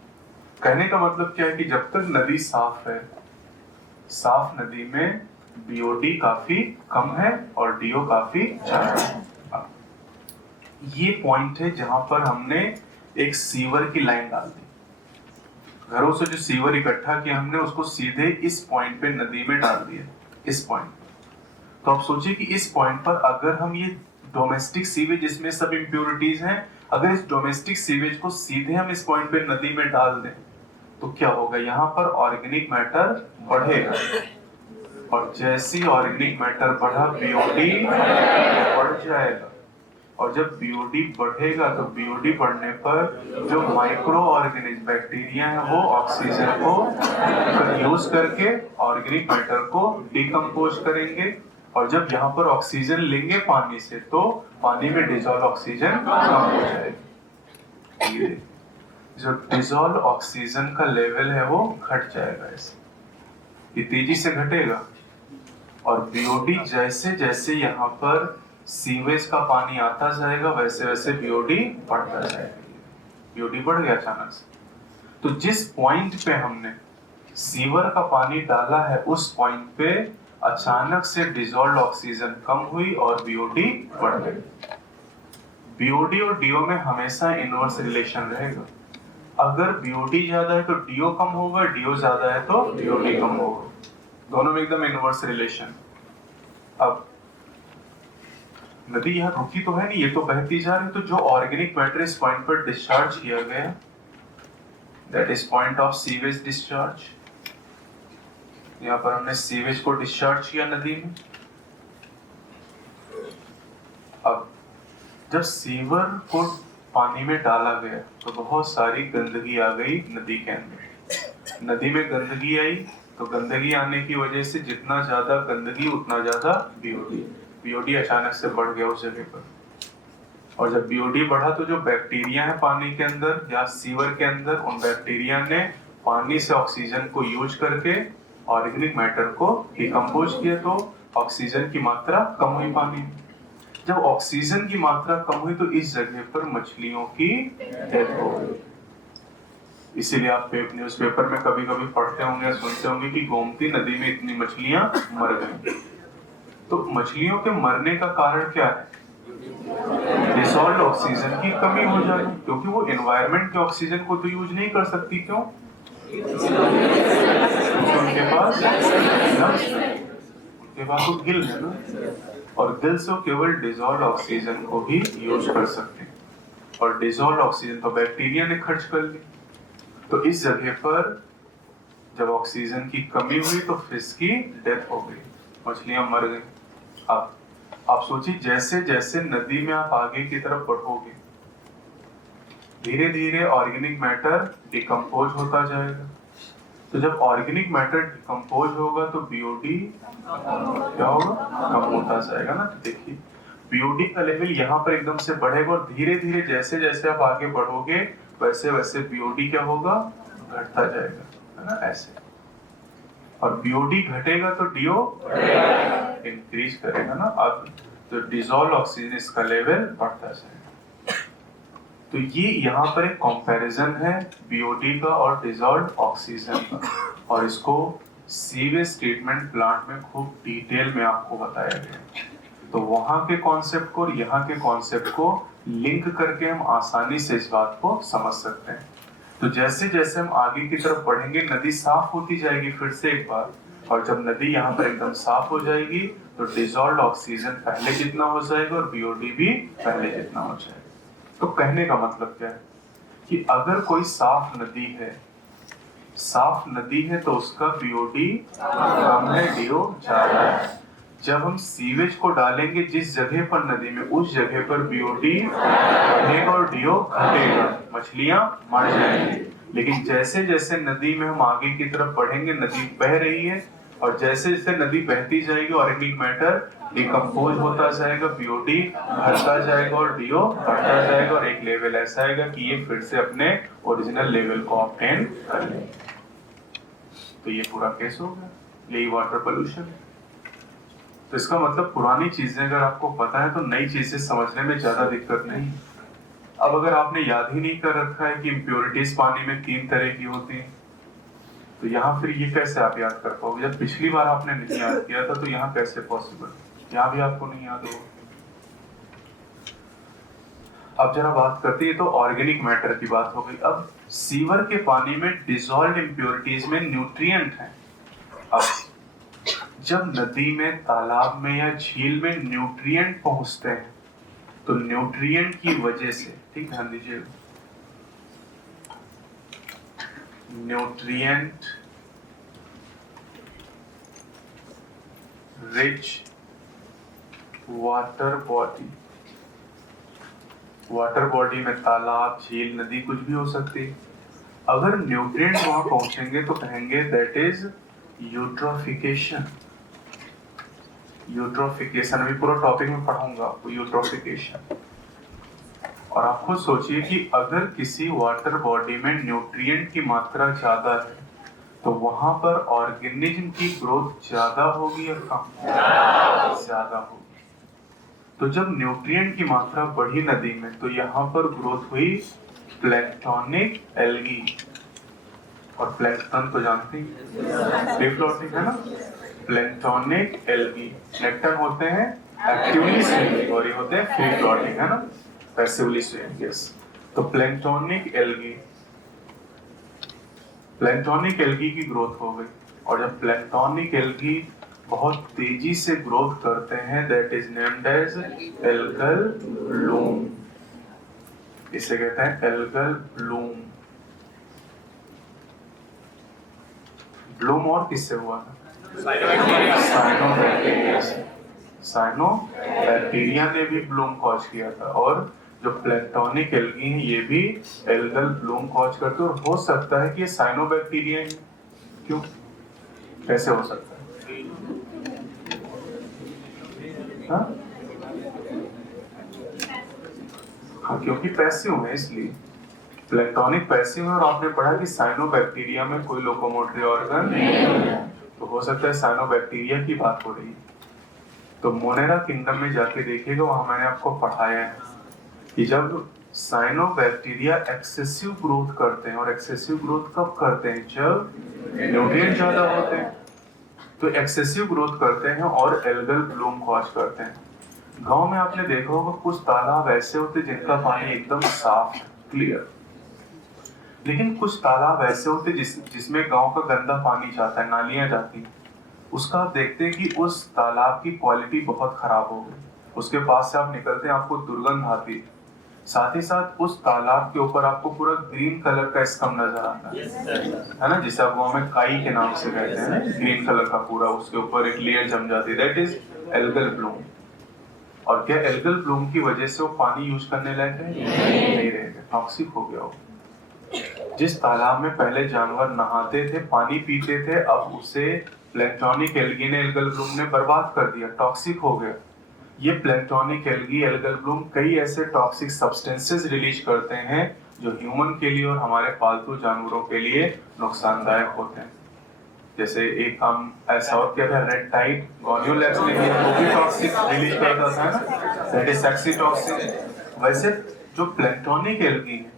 कहने का मतलब क्या है कि जब तक नदी साफ है, साफ नदी में बीओडी काफी कम है और डीओ काफी ज्यादा है। ये पॉइंट है जहां पर हमने एक सीवर की लाइन डाल दी। घरों से जो सीवर इकट्ठा किया हमने उसको सीधे इस पॉइंट पे नदी में डाल दिया, इस पॉइंट। तो आप सोचिए कि इस पॉइंट पर अगर हम ये डोमेस्टिक सीवेज जिसमें सब इम्प्योरिटीज हैं, अगर इस डोमेस्टिक सीवेज को सीधे हम इस पॉइंट पे नदी में डाल दें तो क्या होगा? यहाँ पर ऑर्गेनिक मैटर बढ़ेगा, और जैसी ऑर्गेनिक मैटर बढ़ा बीओडी बढ़ जाएगा। और जब बीओडी बढ़ेगा तो बीओडी बढ़ने पर जो माइक्रो ऑर्गेनिज्म बैक्टीरिया है वो ऑक्सीजन को यूज करके ऑर्गेनिक मैटर को डिकम्पोज करेंगे, और जब यहाँ पर ऑक्सीजन लेंगे पानी से तो पानी में डिजॉल्व ऑक्सीजन कम हो जाएगी। जो डिजॉल्व ऑक्सीजन का लेवल है वो घट जाएगा, ऐसे ये तेजी से घटेगा। और बीओडी जैसे जैसे यहाँ पर सीवेज का पानी आता जाएगा वैसे वैसे बीओडी बढ़ता जाएगा। बीओडी बढ़ गया अचानक से, तो जिस पॉइंट पे हमने सीवर का पानी डाला है उस पॉइंट पे अचानक से डिजॉल्व ऑक्सीजन कम हुई और बीओडी बढ़ गई। बीओडी और डीओ में हमेशा इनवर्स रिलेशन रहेगा। अगर बीओडी ज्यादा है तो डीओ कम होगा, डीओ ज्यादा है तो बीओडी कम होगा, दोनों में एकदम इनवर्स रिलेशन। अब नदी यहाँ रुकी तो है नहीं, ये तो बहती जा रही, तो जो ऑर्गेनिक मैटर इस पॉइंट पर डिस्चार्ज किया गया, that is point of sewage discharge. यहाँ पर हमने सीवेज को डिस्चार्ज किया नदी में। अब जब सीवर को पानी में डाला गया तो बहुत सारी गंदगी आ गई नदी के अंदर। नदी में गंदगी आई तो गंदगी आने की वजह से जितना ज्यादा गंदगी उतना ज्यादा बीओडी अचानक से बढ़ गया उस जगह पर। और जब बीओडी बढ़ा तो जो बैक्टीरिया है पानी के अंदर या सीवर के अंदर, उन बैक्टीरिया ने पानी से ऑक्सीजन को यूज करके ऑर्गेनिक मैटर को डिकम्पोज किया, तो ऑक्सीजन की मात्रा कम हुई पानी में। जब ऑक्सीजन की मात्रा कम हुई तो इस जगह पर मछलियों की डेथ हो गई। इसीलिए आप न्यूज़पेपर में कभी कभी पढ़ते होंगे, सुनते होंगे कि गोमती नदी में इतनी मछलियां मर गई। तो मछलियों के मरने का कारण क्या है? डिसॉल्व्ड ऑक्सीजन की कमी हो जाए, क्योंकि वो एनवायरनमेंट के ऑक्सीजन को तो यूज नहीं कर सकती। क्यों? उनके पास तो गिल है ना, और गिल से केवल डिसॉल्व्ड ऑक्सीजन को भी यूज कर सकते हैं, और डिसॉल्व्ड ऑक्सीजन तो बैक्टीरिया ने खर्च कर ली। तो इस जगह पर जब ऑक्सीजन की कमी हुई तो फिश की डेथ हो गई, मछलियां मर गई। अब आप सोचिए, जैसे जैसे नदी में आप आगे की तरफ बढ़ोगे धीरे धीरे ऑर्गेनिक मैटर डिकम्पोज होता जाएगा। तो जब ऑर्गेनिक मैटर डिकम्पोज होगा तो बीओडी क्या होगा? कम होता जाएगा ना। तो देखिए बीओडी का लेवल यहाँ पर एकदम से बढ़ेगा, और धीरे धीरे जैसे जैसे आप आगे बढ़ोगे वैसे वैसे बीओडी क्या होगा? घटता जाएगा, है ना, ऐसे। और बीओडी घटेगा तो डीओ इंक्रीज करेगा ना। अब तो डिसॉल्व ऑक्सीजन इसका लेवल बढ़ता जाएगा। तो ये यहाँ पर एक कंपैरिजन है बीओडी का और डिसॉल्व ऑक्सीजन का, और इसको सीवेज ट्रीटमेंट प्लांट में खूब डिटेल में आपको बताया गया। तो वहां के कॉन्सेप्ट को और यहाँ के कॉन्सेप्ट को लिंक करके हम आसानी से इस बात को समझ सकते हैं। तो जैसे जैसे हम आगे की तरफ बढ़ेंगे नदी साफ होती जाएगी फिर से एक बार, और जब नदी यहाँ पर एकदम साफ हो जाएगी तो डिसॉल्व्ड ऑक्सीजन पहले जितना हो जाएगा और बीओडी भी पहले जितना हो जाएगा। तो कहने का मतलब क्या है कि अगर कोई साफ नदी है तो उसका बीओडी कम है, डीओ ज्यादा है। जब हम सीवेज को डालेंगे जिस जगह पर नदी में, उस जगह पर बीओडी बढ़ेगा और डीओ घटेगा, मछलियां मर जाएंगी। लेकिन जैसे जैसे नदी में हम आगे की तरफ बढ़ेंगे, नदी बह रही है, और जैसे जैसे नदी बहती जाएगी ऑर्गेनिक मैटर डिकम्पोज होता जाएगा, बीओडी घटता जाएगा और डीओ बढ़ता जाएगा, और एक लेवल ऐसा आएगा कि ये फिर से अपने ओरिजिनल लेवल को ऑब्टेन कर लेंगे। तो ये पूरा केस हो गया, यही वाटर पोल्यूशन है। तो इसका मतलब पुरानी चीजें अगर आपको पता है तो नई चीजें समझने में ज्यादा दिक्कत नहीं। अब अगर आपने याद ही नहीं कर रखा है कि इम्प्योरिटीज पानी में 3 तरह की होती हैं, तो यहाँ फिर ये कैसे आप याद कर पाओगे? जब पिछली बार आपने नहीं याद किया था तो यहाँ कैसे पॉसिबल? यहाँ भी आपको नहीं याद होगा। अब जरा बात करते हैं, तो ऑर्गेनिक मैटर की बात हो गई। अब सीवर के पानी में डिसॉल्व्ड इम्प्योरिटीज में न्यूट्रिएंट है। अब जब नदी में, तालाब में या झील में न्यूट्रिएंट पहुंचते हैं तो न्यूट्रिएंट की वजह से, ठीक ध्यान दीजिएगा, nutrient rich water body water body में तालाब, झील, नदी कुछ भी हो सकती है। अगर न्यूट्रिएंट वहां पहुंचेंगे तो कहेंगे दैट इज यूट्रोफिकेशन। यूट्रोफिकेशन अभी पूरा टॉपिक में पढ़ाऊंगा आपको यूट्रोफिकेशन। और आप खुद सोचिए कि अगर किसी वाटर बॉडी में न्यूट्रिएंट की मात्रा ज्यादा है तो वहां पर ऑर्गेनिज्म की ग्रोथ ज्यादा होगी या कम? ज्यादा होगी। तो जब न्यूट्रिएंट की मात्रा बढ़ी नदी में तो यहाँ पर ग्रोथ हुई प्लैंक्टोनिक एल्गी। और प्लैंक्टन तो जानते हैं, फ्री फ्लोटिंग है ना। प्लैंक्टोनिक एल्गी, प्लैंक्टन होते हैं एक्टिवली स्विमिंग और ये होते हैं फ्री फ्लोटिंग, है ना, पैसिवली स्विमिंग। यस, तो प्लैंक्टोनिक एल्गी की ग्रोथ हो गई। और जब प्लैंक्टोनिक एल्गी बहुत तेजी से ग्रोथ करते हैं that is named as algal bloom. इसे कहते हैं एल्गल ब्लूम। ब्लूम और किससे हुआ था? साइनोबैक्टीरिया से। साइनोबैक्टीरिया ने भी ब्लूम कॉज किया था। और जो प्लैंक्टोनिक एल्गी है ये भी एल्गल ब्लूम कॉज करते हैं। और हो सकता है कि ये साइनोबैक्टीरिया ही। क्यों? कैसे हो सकता है? हाँ, क्योंकि पैसिव है इसलिए। प्लैंक्टोनिक पैसिव है और आपने पढ़ा कि साइनोबैक्टीरिया में कोई लोकोमोटरी ऑर्गन नहीं, तो हो सकता है साइनोबैक्टीरिया की बात हो रही है। तो मोनेरा किंगडम में जाके देखिएगा, वहां मैंने आपको पढ़ाया है कि जब साइनोबैक्टीरिया एक्सेसिव ग्रोथ करते हैं, और एक्सेसिव ग्रोथ कब करते हैं? जब न्यूट्रिएंट ज्यादा होते हैं। तो एक्सेसिव ग्रोथ करते हैं और एल्गल ब्लूम कॉज करते हैं। गांव में आपने देखा होगा कुछ तालाब ऐसे होते हैं जिनका पानी एकदम साफ क्लियर, लेकिन कुछ तालाब ऐसे होते जिसमें गांव का गंदा पानी जाता है, नालियां जाती हैं। उसका आप देखते हैं कि उस तालाब की क्वालिटी बहुत खराब हो गई। उसके पास से आप निकलते हैं, आपको दुर्गंध आती है। साथ ही साथ उस तालाब के ऊपर आपको पूरा ग्रीन कलर का स्कम नजर आता है ना, जिसे आप गाँव में काई के नाम से कहते हैं। ग्रीन कलर का पूरा उसके ऊपर एक लेयर जम जाती है, दैट इज एल्गल ब्लूम। और क्या एल्गल ब्लूम की वजह से वो पानी यूज करने लायक है? नहीं रहेगा, टॉक्सिक हो गया हो। जिस तालाब में पहले जानवर नहाते थे, पानी पीते थे, अब उसे प्लैंक्टोनिक एल्गी ने, एल्गल ब्लूम ने बर्बाद कर दिया, टॉक्सिक हो गया। ये प्लैंक्टोनिक एल्गी, एल्गल ब्लूम कई ऐसे टॉक्सिक सब्सटेंसेस रिलीज करते हैं जो ह्यूमन के लिए और हमारे पालतू जानवरों के लिए नुकसानदायक होते हैं। जैसे एक काम ऐसा और क्या था, रेड टाइड गोनियोलैक्स ने किया, वो भी टॉक्सिक रिलीज करता था ना, दैट इज सेक्सी टॉक्सिक। वैसे जो प्लैंक्टोनिक एल्गी है,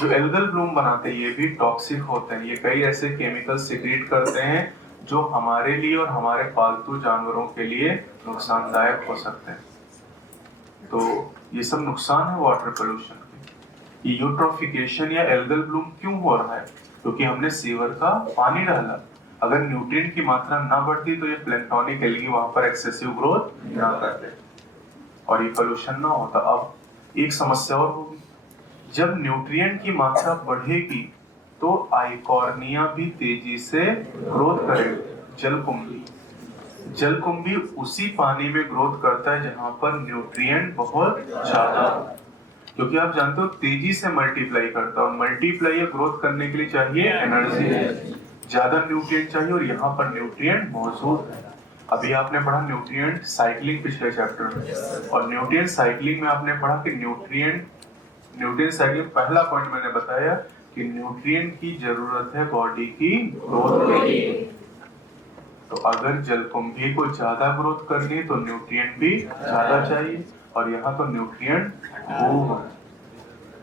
जो एल्गल ब्लूम बनाते हैं, ये भी टॉक्सिक होते हैं। ये कई ऐसे केमिकल सिक्रीट करते हैं जो हमारे लिए और हमारे पालतू जानवरों के लिए नुकसानदायक हो सकते हैं। तो ये सब नुकसान है वाटर पोल्यूशन के। ये यूट्रोफिकेशन या एल्गल ब्लूम क्यों हो रहा है? क्योंकि हमने सीवर का पानी डाला। अगर न्यूट्रिएंट की मात्रा ना बढ़ती तो ये प्लैंक्टोनिक एल्गी वहां पर एक्सेसिव ग्रोथ ना करते और ये पोल्यूशन ना होता। अब एक समस्या और होगी, जब न्यूट्रिएंट की मात्रा बढ़ेगी तो आइकॉर्निया भी तेजी से ग्रोथ करेगी। जलकुंभी उसी पानी में ग्रोथ करता है जहां पर न्यूट्रिएंट बहुत ज्यादा, क्योंकि आप जानते हो तेजी से मल्टीप्लाई करता है, और मल्टीप्लाई या ग्रोथ करने के लिए चाहिए एनर्जी, ज्यादा न्यूट्रिएंट चाहिए, और यहाँ पर न्यूट्रिएंट मौजूद है। अभी आपने पढ़ा न्यूट्रिएंट साइक्लिंग पिछले चैप्टर में, और न्यूट्रिएंट साइक्लिंग में आपने पढ़ा कि न्यूट्रिएंट साइक्लिंग पहला पॉइंट मैंने बताया कि न्यूट्रिएंट की जरूरत है बॉडी की ग्रोथ के लिए। तो अगर जलकुंभी को ज्यादा ग्रोथ करनी है तो न्यूट्रिएंट भी ज्यादा चाहिए, और यहाँ तो न्यूट्रिएंट खूब है।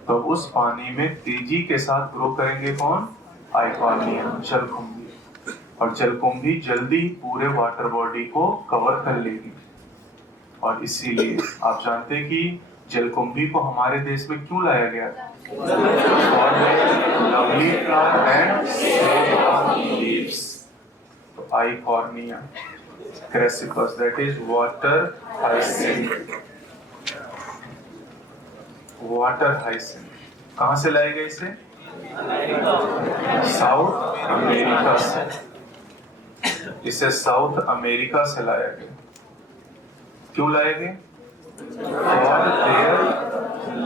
तो उस पानी में तेजी के साथ ग्रो करेंगे कौन? आइकॉर्निया, जलकुंभी। और जलकुंभी जल्दी पूरे वाटर बॉडी को कवर कर लेगी। और इसीलिए आप जानते हैं कि जलकुंभी को हमारे देश में क्यों लाया गया था? Lovely flower and leaves. तो Eichhornia crassipes, that is water hyacinth. Water hyacinth कहां से लाया गया इसे? साउथ अमेरिका से। इसे साउथ अमेरिका से लाया गया। क्यों लाया गया? for their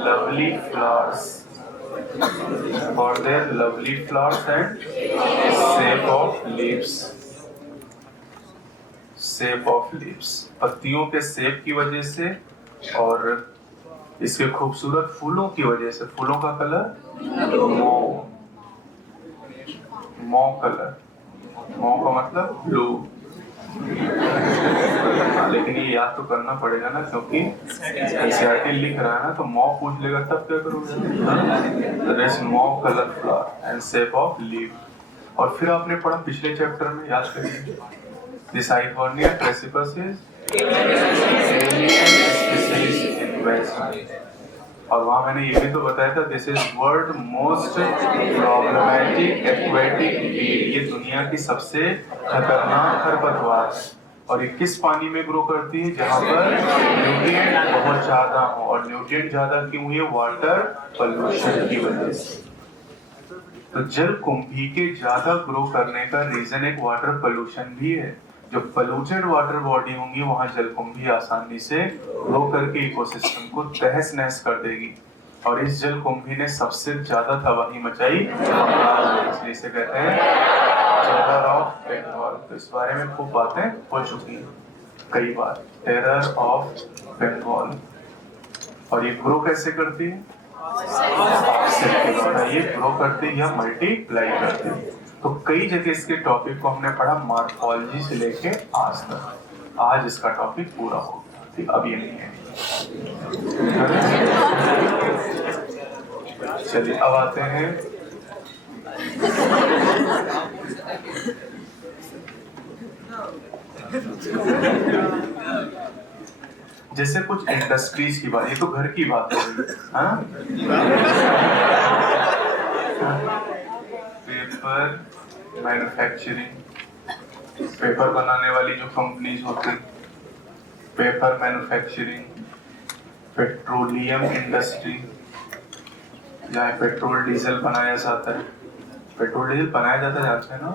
lovely flowers, for their lovely flowers and shape of leaves, shape of leaves, पत्तियों के शेप की वजह से और इसके खूबसूरत फूलों की वजह से। फूलों का कलर मौ कलर, मौ का मतलब ब्लू। लेकिन ये याद तो करना पड़ेगा ना, क्योंकि एनसीईआरटी लिख रहा है ना, तो मौ पूछ लेगा तब क्या करोगे? मौ colour flower and shape of leaf. और फिर आपने पढ़ा पिछले चैप्टर में, याद करिए, This Iconia Crassipus is alien species in West। और वहाँ मैंने ये भी तो बताया था, this is world most problematic aquatic weed, ये दुनिया की सबसे खतरनाक खरपतवार है। और ये किस पानी में ग्रो करती है? जहाँ पर न्यूट्रिएंट बहुत ज्यादा हो। और न्यूट्रिएंट ज्यादा क्यों हुई है? वाटर पोल्यूशन की वजह से। तो जल कुंभी के ज्यादा ग्रो करने का रीजन एक वाटर पोल्यूशन भी है। जो पोल्यूटेड वाटर बॉडी होंगी वहां जलकुंभी आसानी से ग्रो करके इकोसिस्टम को तहस नहस कर देगी। और इस जलकुंभी ने सबसे ज्यादा तबाही मचाई, इसलिए इसे कहते हैं टेरर ऑफ बंगाल। तो इस बारे में खूब बातें हो चुकी हैं कई बार, टेरर ऑफ बंगाल। और ये ग्रो कैसे करती है? ये ग्रो करती है या मल्टीप्लाई करती है। तो कई जगह इसके टॉपिक को हमने पढ़ा मॉर्फोलॉजी से लेके आज तक। आज इसका टॉपिक पूरा हो गया, अब ये नहीं है। चलिए अब आते हैं जैसे कुछ इंडस्ट्रीज की बात, ये तो घर की बात हो रही है। पेपर मैन्युफैक्चरिंग, पेपर बनाने वाली जो कंपनीज होती, पेपर मैन्युफैक्चरिंग, पेट्रोलियम इंडस्ट्री, जहाँ पेट्रोल डीजल बनाया जाता है। पेट्रोल डीजल बनाया जाता है, जानते हैं ना?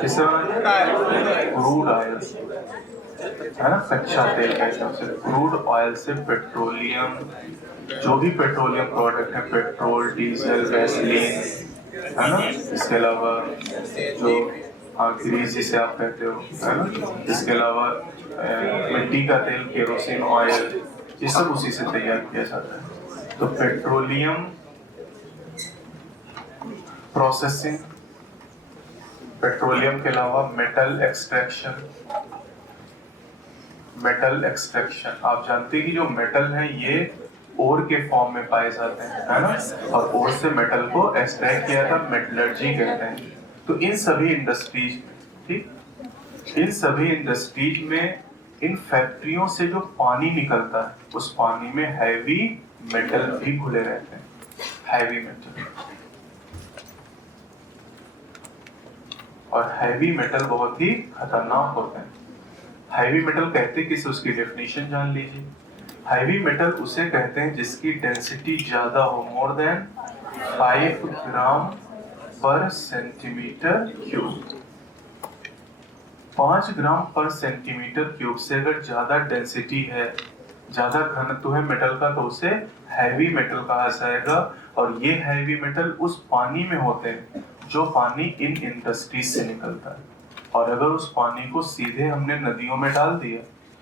किससे क्रूड ऑयल, है ना, कच्चा तेल कहते हैं उसे। क्रूड ऑयल से पेट्रोलियम, जो भी पेट्रोलियम प्रोडक्ट है, पेट्रोल, डीजल, गैसोलीन, है ना, इसके अलावा जो ग्रीस जिसे आप कहते हो, है ना, इसके अलावा मिट्टी का तेल, केरोसिन ऑयल, ये सब उसी से तैयार किया जाता है। तो पेट्रोलियम प्रोसेसिंग, पेट्रोलियम के अलावा मेटल एक्सट्रैक्शन। मेटल एक्सट्रैक्शन, आप जानते हैं कि जो मेटल है ये ओर के फॉर्म में पाए जाते हैं, है ना, और ओर से मेटल को एक्सट्रैक्ट किया था, मेटलर्जी कहते हैं। तो इन सभी इंडस्ट्रीज, ठीक, इन सभी इंडस्ट्रीज में, इन फैक्ट्रियों से जो पानी निकलता है, उस पानी में हैवी मेटल भी घुले रहते हैं, हैवी मेटल। और हैवी मेटल बहुत ही खतरनाक होते हैं। हैवी मेटल कहते किसे, उसकी डेफिनेशन जान लीजिए। हैवी मेटल उसे कहते हैं जिसकी डेंसिटी ज्यादा हो, मोर देन 5 ग्राम पर सेंटीमीटर क्यूब। 5 ग्राम पर सेंटीमीटर क्यूब से अगर ज्यादा डेंसिटी है, ज्यादा घनत्व है मेटल का, तो उसे हैवी मेटल कहा जाएगा। और ये हैवी मेटल उस पानी में होते हैं जो पानी इन इंडस्ट्रीज से निकलता है। और अगर उस पानी को सीधे हमने नदियों में डाल दिया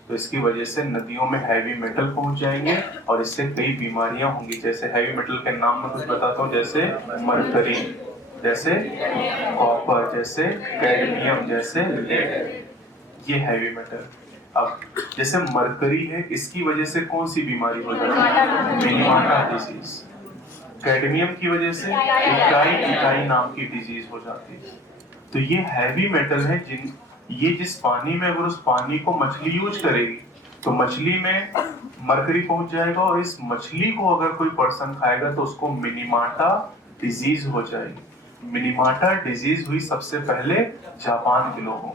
तो इसकी वजह से नदियों में हैवी मेटल पहुंच जाएंगे और इससे कई बीमारियां होंगी। जैसे हैवी मेटल के नाम में कुछ बताता हूँ, जैसे मरकरी, जैसे कॉपर, जैसे कैडमियम, जैसे लेड, ये हैवी मेटल। अब जैसे मरकरी है, इसकी वजह से कौन सी बीमारी हो जाती है? मिनीमाटा डिजीज। कैडमियम की वजह से इकाई नाम की डिजीज हो जाती है। तो ये हैवी मेटल है ये जिस पानी में, अगर उस पानी को मछली यूज करेगी तो मछली में मरकरी पहुंच जाएगा, और इस मछली को अगर कोई पर्सन खाएगा तो उसको मिनीमाटा डिजीज हो जाएगी। मिनीमाटा डिजीज हुई सबसे पहले जापान के लोगों।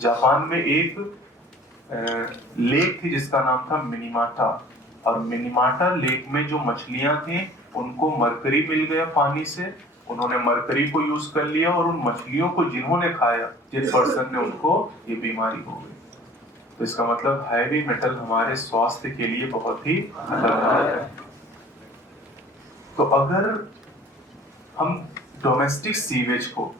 जापान में एक लेक थी जिसका नाम था मिनीमाटा, और मिनीमाटा लेक में जो मछलियां थी उनको मरकरी मिल गया पानी से, उन्होंने मरकरी को यूज कर लिया और उन मछलियों को जिन्होंने खाया, जिस पर्सन ने, उनको ये बीमारी हो गई। तो इसका मतलब हैवी मेटल हमारे स्वास्थ्य के लिए बहुत ही खतरनाक है। तो अगर हम डोमेस्टिक सीवेज को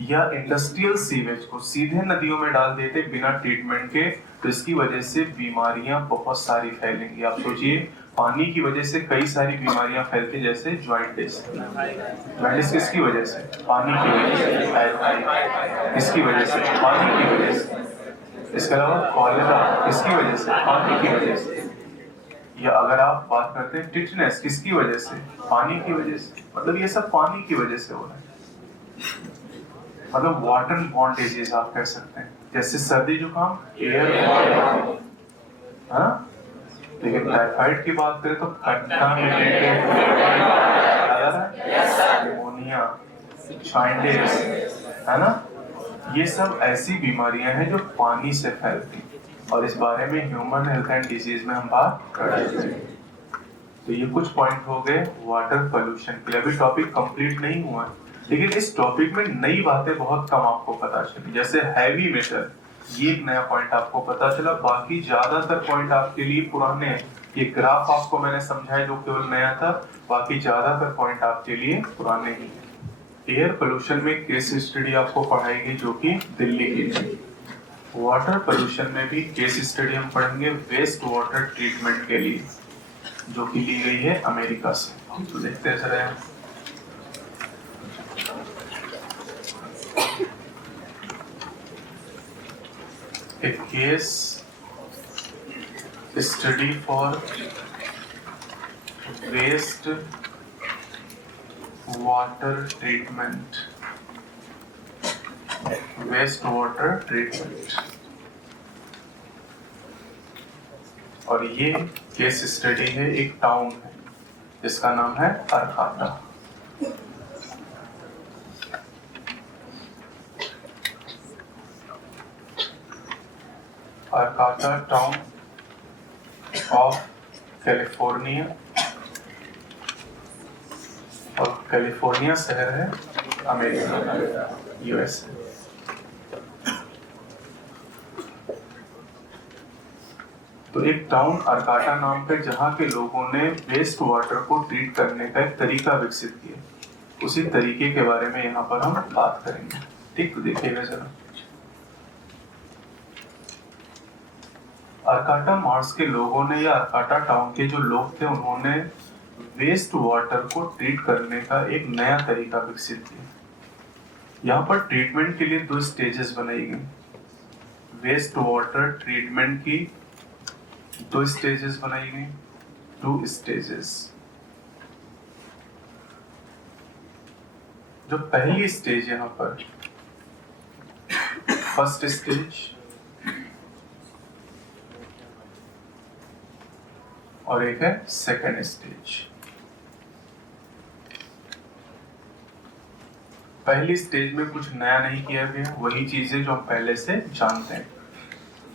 या इंडस्ट्रियल सीवेज को सीधे नदियों में डाल देते बिना ट्रीटमेंट के, तो इसकी वजह से बीमारियां बहुत सारी फैलेंगी। आप सोचिए, पानी की वजह से कई सारी बीमारियां फैलती, जैसे जॉइंटिस। जॉइंटिस किसकी वजह से? पानी की वजह से। टाइफाइड किसकी वजह से? पानी की वजह से। इसके अलावा कॉलेरा किसकी वजह से? पानी की वजह से। या अगर आप बात करते हैं टिटनेस, किसकी वजह से? पानी की वजह से। मतलब ये सब पानी की वजह से हो रहा है। मतलब वाटर बॉर्न डिजीज आप कह सकते हैं, जैसे सर्दी जुकाम एयर बॉर्न, हाँ। लेकिन टाइफाइड की बात करें तो कंटामिनेटेड निमोनिया, जॉन्डिस, है ना। ये सब ऐसी बीमारियां हैं जो पानी से फैलती, और इस बारे में ह्यूमन हेल्थ एंड डिजीज में हम बात कर रहे हैं। तो ये कुछ पॉइंट हो गए वाटर पोल्यूशन के लिए। अभी टॉपिक कंप्लीट नहीं हुआ है, लेकिन इस टॉपिक में नई बातें बहुत कम आपको पता चली। जैसे हैवी मेटल, ये एक नया पॉइंट आपको पता चला, बाकी ज्यादातर पॉइंट आपके लिए पुराने हैं। ये ग्राफ आपको मैंने समझाया जो केवल नया था, बाकी ज्यादातर पॉइंट आपके लिए पुराने ही हैं। एयर पोल्यूशन में केस स्टडी आपको पढ़ाई गई जो कि दिल्ली की थी। वाटर पोल्यूशन में भी केस स्टडी हम पढ़ेंगे वेस्ट वाटर ट्रीटमेंट के लिए, जो कि ली गई है अमेरिका से। तो देखते हैं जरा, a case study for waste water treatment, waste water treatment। और ये केस स्टडी है एक टाउन है जिसका नाम है अरकाटा। अरकाटा टाउन ऑफ कैलिफोर्निया, और कैलिफोर्निया शहर है अमेरिका, यूएसए। तो एक टाउन अरकाटा नाम पे, जहाँ के लोगों ने वेस्ट वाटर को ट्रीट करने का एक तरीका विकसित किया, उसी तरीके के बारे में यहाँ पर हम बात करेंगे। ठीक, तो देखिएगा जरा। अरकाटा मार्स के लोगों ने, या अरकाटा टाउन के जो लोग थे, उन्होंने वेस्ट वाटर को ट्रीट करने का एक नया तरीका विकसित किया। यहाँ पर ट्रीटमेंट के लिए 2 स्टेजेस बनाई गई। वेस्ट वाटर ट्रीटमेंट की 2 स्टेजेस बनाई गई, 2 स्टेजेस। जो पहली स्टेज यहाँ पर, फर्स्ट स्टेज, और एक है सेकेंड स्टेज। पहली स्टेज में कुछ नया नहीं किया गया, वही चीजें जो हम पहले से जानते हैं,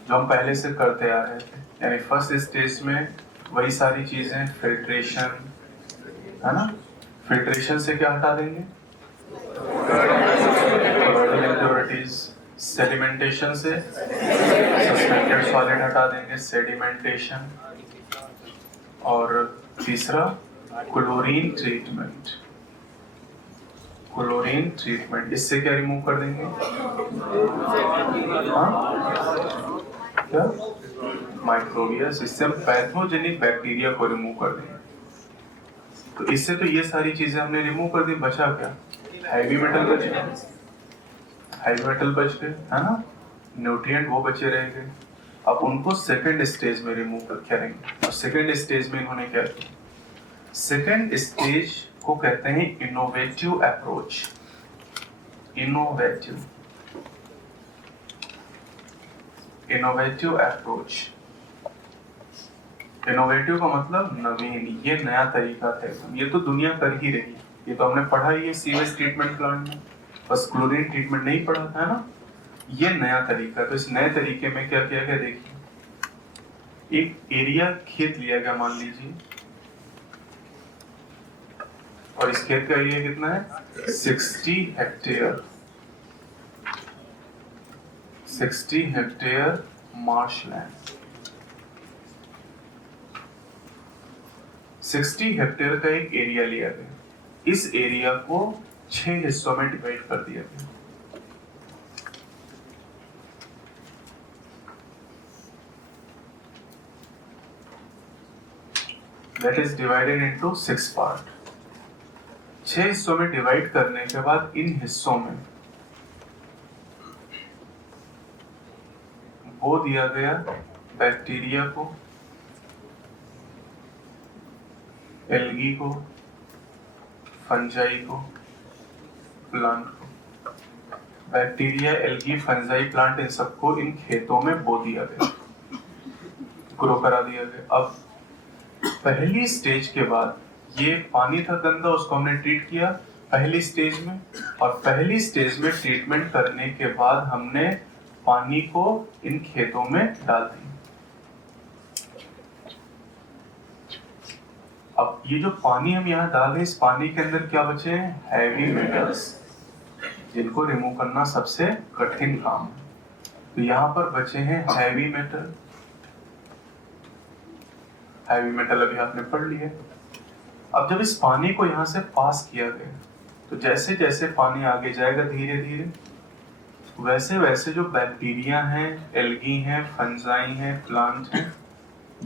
जो हम पहले से करते आ रहे थे। यानी फर्स्ट स्टेज में वही सारी चीजें, फिल्ट्रेशन, है ना। फिल्ट्रेशन से क्या हटा देंगे? इम्प्योरिटीज। सेडिमेंटेशन से सस्पेंडेड सॉलिड हटा देंगे, सेडिमेंटेशन। और तीसरा क्लोरीन ट्रीटमेंट। क्लोरीन ट्रीटमेंट, इससे क्या रिमूव कर देंगे? क्या? माइक्रोबियस। इससे हम पैथोजेनिक बैक्टीरिया को रिमूव कर देंगे। तो इससे तो ये सारी चीजें हमने रिमूव कर दी, बचा क्या? हैवी मेटल बच गए, हैवी मेटल बच गए, है ना। न्यूट्रिएंट वो बचे रहेंगे। अब उनको सेकंड स्टेज में रिमूव करेंगे। और सेकंड स्टेज में इन्होंने क्या किया? सेकंड स्टेज को कहते हैं innovative approach. Innovative, innovative approach. Innovative का मतलब नवीन, ये नया तरीका था। ये तो दुनिया कर ही रही, ये तो हमने पढ़ा ही है सीवेज ट्रीटमेंट प्लांट में, बस क्लोरीन ट्रीटमेंट नहीं पढ़ा था, है ना। ये नया तरीका। तो इस नए तरीके में क्या किया गया? देखिए, एक एरिया खेत लिया गया, मान लीजिए और इस खेत का एरिया कितना है? 60 हेक्टेयर। 60 hectare marshland. 60 हेक्टेयर का एक एरिया लिया गया। इस एरिया को 6 हिस्सों में डिवाइड कर दिया गया। That is divided into 6 part. 6 हिस्सों में डिवाइड करने के बाद इन हिस्सों में वो दिया गया बैक्टीरिया को, एल्गी को, फंजाई को, प्लांट को। बैक्टीरिया, एल्गी, फंजाई, प्लांट, इन सबको इन खेतों में बो दिया गया, ग्रो करा दिया गया। अब पहली स्टेज के बाद ये पानी था गंदा, उसको हमने ट्रीट किया पहली स्टेज में, और पहली स्टेज में ट्रीटमेंट करने के बाद हमने पानी को इन खेतों में डाल दिया। अब ये जो पानी हम यहाँ डाले, इस पानी के अंदर क्या बचे हैं? हैवी मेटल्स, जिनको रिमूव करना सबसे कठिन काम है। तो यहाँ पर बचे हैं हैवी मेटल। हैवी मेटल अभी आपने पढ़ लिया। अब जब इस पानी को यहाँ से पास किया गया, तो जैसे जैसे पानी आगे जाएगा धीरे धीरे, वैसे वैसे जो बैक्टीरिया हैं, एल्गी हैं, फंजाई हैं, प्लांट हैं,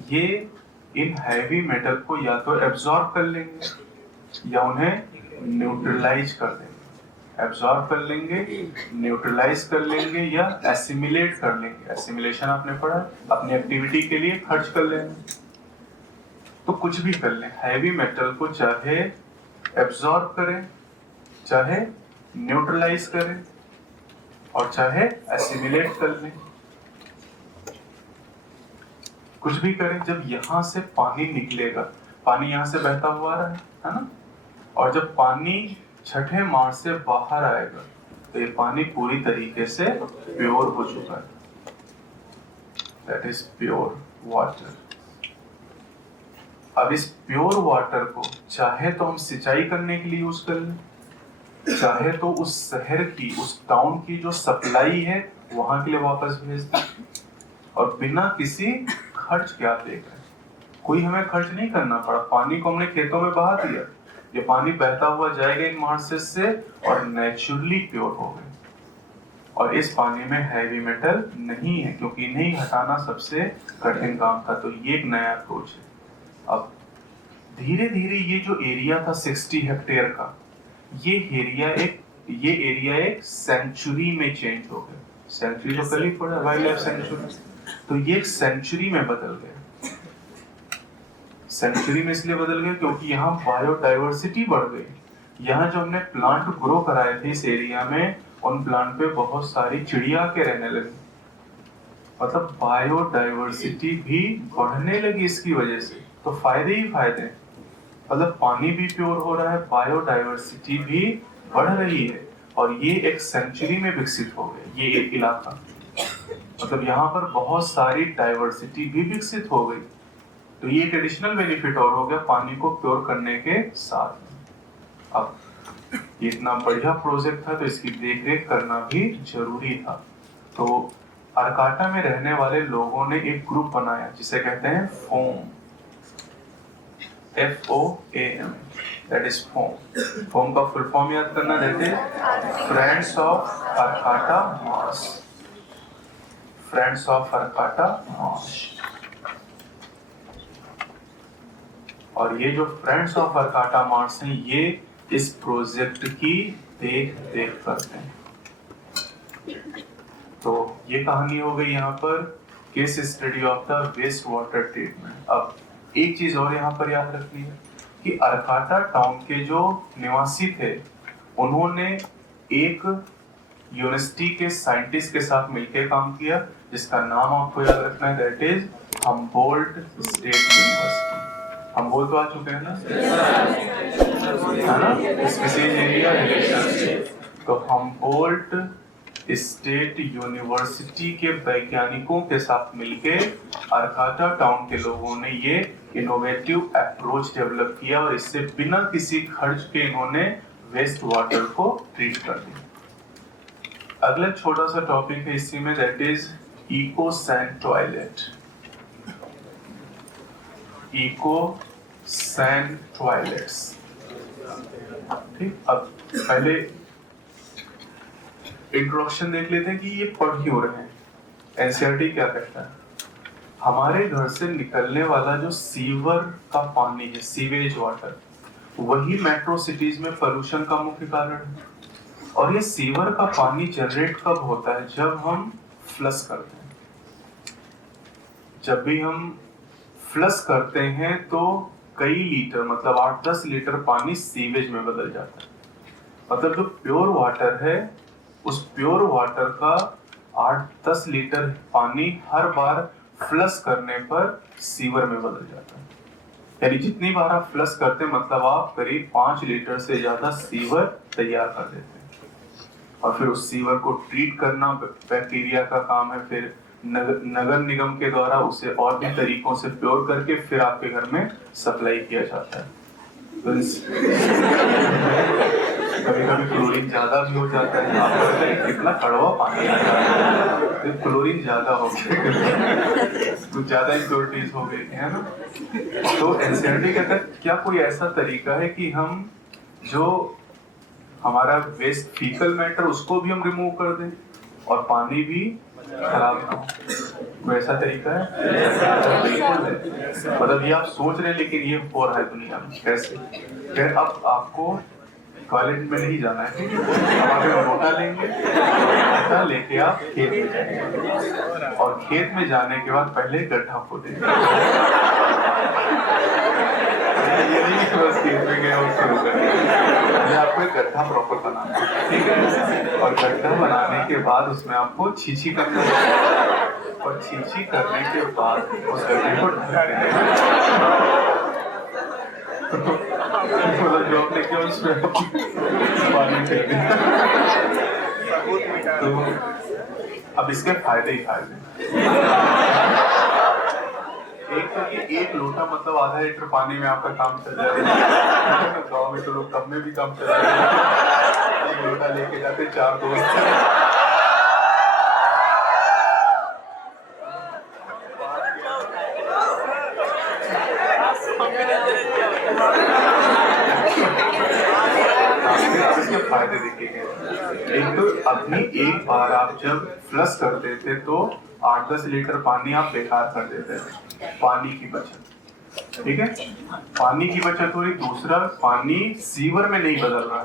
ये इन हैवी मेटल को या तो एब्जॉर्ब कर लेंगे या उन्हें न्यूट्रलाइज कर देंगे। एब्जॉर्ब कर लेंगे, न्यूट्रलाइज कर लेंगे या एसिमिलेट कर लेंगे। एसिमिलेशन आपने पढ़ा, अपनी एक्टिविटी के लिए खर्च कर लेंगे। तो कुछ भी कर लें, हैवी मेटल को चाहे एब्जॉर्ब करें, चाहे न्यूट्रलाइज करें, और चाहे एसिमिलेट कर लें, कुछ भी करें। जब यहाँ से पानी निकलेगा, पानी यहाँ से बहता हुआ आ रहा है ना, और जब पानी छठे मार्च से बाहर आएगा तो ये पानी पूरी तरीके से प्योर हो चुका है। That is pure water. अब इस प्योर वाटर को चाहे तो हम सिंचाई करने के लिए यूज कर लें, चाहे तो उस शहर की, उस टाउन की जो सप्लाई है वहां के लिए वापस भेज दें, और बिना किसी खर्च के। आप देख रहे हैं कोई हमें खर्च नहीं करना पड़ा, पानी को हमने खेतों में बहा दिया, ये पानी बहता हुआ जाएगा इन मार्सेस से और नेचुरली प्योर हो गए। और इस पानी में हैवी मेटल नहीं है, क्योंकि इन्हें हटाना सबसे कठिन काम था। तो ये एक नया अप्रोच है। अब धीरे धीरे ये जो एरिया था 60 हेक्टेयर का, ये एरिया एक सेंचुरी में चेंज हो गया। सेंचुरी जो कल ही पढ़ा, वाइल्ड लाइफ सेंचुरी, तो ये एक सेंचुरी में बदल गया। सेंचुरी में इसलिए बदल गया क्योंकि यहाँ बायोडाइवर्सिटी बढ़ गई। यहाँ जो हमने प्लांट ग्रो कराए थे इस एरिया में, उन प्लांट पे बहुत सारी चिड़िया के रहने लगी, मतलब बायोडाइवर्सिटी भी बढ़ने लगी इसकी वजह से। तो फायदे ही फायदे, मतलब पानी भी प्योर हो रहा है, बायोडाइवर्सिटी भी बढ़ रही है, और ये एक सेंचुरी में विकसित हो गया ये एक इलाका। मतलब यहाँ पर बहुत सारी डाइवर्सिटी भी विकसित हो गई। तो ये एक एडिशनल बेनिफिट और हो गया पानी को प्योर करने के साथ। अब ये इतना बढ़िया प्रोजेक्ट था तो इसकी देखरेख करना भी जरूरी था। तो अरकाटा में रहने वाले लोगों ने एक ग्रुप बनाया जिसे कहते हैं foam, FOAM, that is foam. Foam का फुल फॉर्म याद करना, देते friends of Arcata Marsh. Friends of Arcata Marsh. और ये जो फ्रेंड्स ऑफ अरकाटा मार्श हैं, ये इस प्रोजेक्ट की देख करते हैं। तो ये कहानी हो गई यहाँ पर case study of the waste water treatment. अब एक चीज और यहाँ पर याद रखनी है कि अरकाटा टाउन के जो निवासी थे, उन्होंने एक यूनिवर्सिटी के साइंटिस्ट के साथ मिलकर काम किया जिसका नाम आपको याद रखना है, that is Humboldt state university. Humboldt तो आ चुके हैं ना, है ना, स्पीशीज एरिया रिलेशन। तो हम्बोल्ट स्टेट यूनिवर्सिटी के वैज्ञानिकों के साथ मिलके अरकाटा टाउन के लोगों ने ये इनोवेटिव अप्रोच डेवलप किया और इससे बिना किसी खर्च के इन्होंने वेस्ट वाटर को ट्रीट कर दिया। अगला छोटा सा टॉपिक है इसी में, that is eco sand toilet. Eco sand toilets, ठीक। अब पहले इंट्रोडक्शन देख लेते हैं कि ये पढ़ क्यों रहे हैं। एनसीईआरटी क्या कहता है? हमारे घर से निकलने वाला जो सीवर का पानी है, सीवेज वाटर, वही मेट्रो सिटीज में पोल्यूशन का मुख्य कारण है। और ये सीवर का पानी जनरेट कब होता है? जब हम फ्लश करते हैं। जब भी हम फ्लश करते हैं तो कई लीटर, मतलब 8-10 लीटर पानी सीवेज में बदल जाता है। मतलब जो प्योर वाटर है, उस प्योर वाटर का 8-10 लीटर पानी हर बार फ्लश करने पर सीवर में बदल जाता है। यानी जितनी बार आप फ्लश करते हैं, मतलब आप करीब 5 लीटर से ज्यादा सीवर तैयार कर देते हैं। और फिर उस सीवर को ट्रीट करना बैक्टीरिया का काम है। फिर नगर निगम के द्वारा उसे और भी तरीकों से प्योर करके फिर आपके घर में सप्लाई किया जाता है। कभी कभी क्लोरीन ज्यादा भी हो जाता है। आप कहते हैं कितना कड़वा पानी है, तो क्लोरीन ज्यादा हो गया, तो ज्यादा इम्प्योरिटीज हो गई है ना। तो एनसीईआरटी कहता है क्या कोई ऐसा तरीका है कि हम जो हमारा वेस्ट फीकल मैटर उसको भी हम रिमूव कर दें और पानी भी खराब ना हो? कोई ऐसा तरीका है? बिल्कुल है। मतलब ये आप सोच रहे हैं, लेकिन ये हो रहा है दुनिया में। कैसे? अब आपको टॉयलेट में नहीं जाना है, अब आप एक लोटा लेंगे, लोटा लेके आप खेत में जाएंगे और खेत में जाने के बाद पहले गड्ढा खोदेंगे। ये नहीं कि बस खेत में गए और शुरू करेंगे, आपको एक गड्ढा प्रॉपर बनाना है, ठीक है। और गड्ढा बनाने के बाद उसमें आपको छीछी करना है और छीछी करने के बाद उस गड्ढे को ढक देना। जो आपने किया उसमें पानी फेंक दिया। तो अब इसके फायदे ही फायदे। एक तो कि एक लोटा मतलब आधा लीटर पानी में आपका काम चल जाएगा। गाँव में तो लोग कब में भी काम चल जाएगा। एक लोटा लेके जाते 4 दोस्त। इसके फायदे देखिए, एक तो अपनी एक बार आप जब फ्लश करते थे तो 8-10 लीटर पानी आप बेकार कर देते थे। पानी की बचत, ठीक है, पानी की बचत हो रही। दूसरा, पानी सीवर में नहीं बदल रहा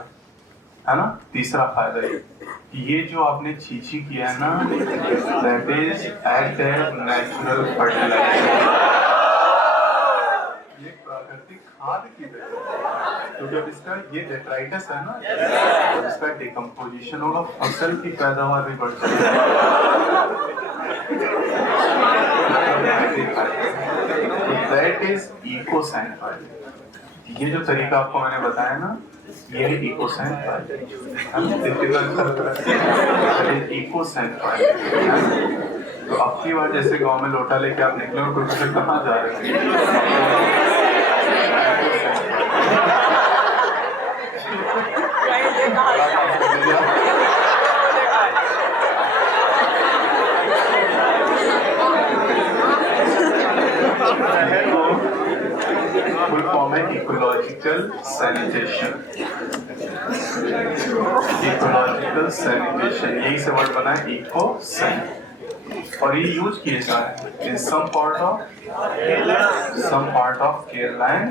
है ना। तीसरा फायदा ये जो आपने छीछी किया है ना, that is act as natural fertiliser. ये प्राकृतिक खाद की तरह, तो जब इसका ये डेट्राइटस है ना, जब इसका डिकम्पोजिशन होगा, फसल की पैदावार भी बढ़ जाएगी। That is eco sand toilet. ये जो तरीका आपको मैंने बताया ना, ये है eco sand toilet. Eco sand toilet. तो अब की बार जैसे गांव में लोटा लेके आप निकले और कुछ कहाँ जा रहे हैं? फुल फॉर्म है इकोलॉजिकल सैनिटेशन। इकोलॉजिकल सैनिटेशन, यही से वर्ड बना है इको सैन। और ये यूज किए जा रहे हैं in some part of Kerala and.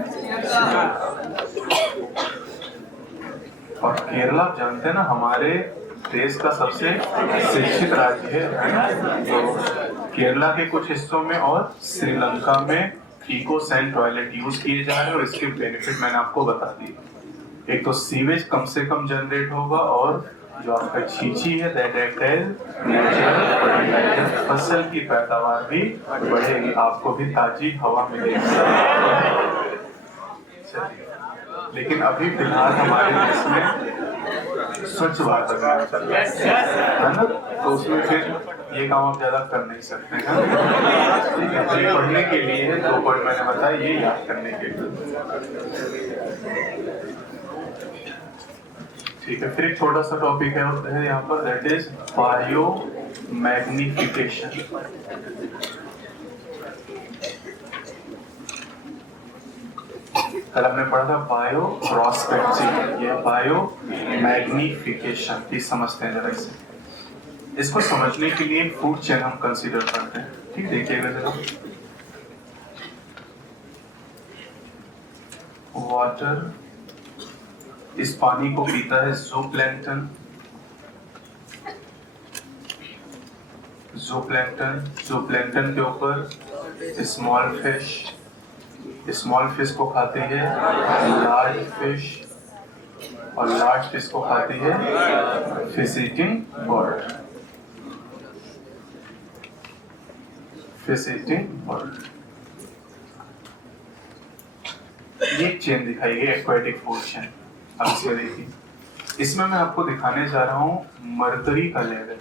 और केरला आप जानते हैं ना, हमारे देश का सबसे शिक्षित राज्य है। तो केरला के कुछ हिस्सों में और श्रीलंका में इको सैंड टॉयलेट यूज किए जा रहे हैं और इसके बेनिफिट मैंने आपको बता दिए। एक तो सीवेज कम से कम जनरेट होगा और जो आपका छीछी है that act as natural fertiliser, फसल की पैदावार भी बढ़ेगी, आपको भी ताजी हवा मिलेगी। लेकिन अभी फिलहाल हमारे देश में स्वच्छ भारत अभियान है ना, तो उसमें फिर ये काम आप ज्यादा कर नहीं सकते हैं। ठीक है, तो ये पढ़ने के लिए है, 2 पॉइंट मैंने बताया, ये याद करने के लिए। ठीक है, फिर एक छोटा सा टॉपिक है यहाँ पर, दैट इज बायो मैग्निफिकेशन। कल हमने पढ़ा था बायो प्रोस्पेक्टिंग, ये बायो मैग्निफिकेशन की समझते हैं जरा इसे। इसको समझने के लिए फूड चेन हम कंसीडर करते हैं। ठीक, देखिएगा जरा, वाटर, इस पानी को पीता है ज़ूप्लैंक्टन। ज़ूप्लैंक्टन के ऊपर स्मॉल फिश, स्मॉल फिश को खाती है लार्ज फिश, और लार्ज फिश को खाती है fish eating bird. Fish eating bird, ये चेन दिखाई गई, एक्वाटिक फूड चेन। अब इसमें देखिए, इसमें मैं आपको दिखाने जा रहा हूँ मरकरी का लेवल।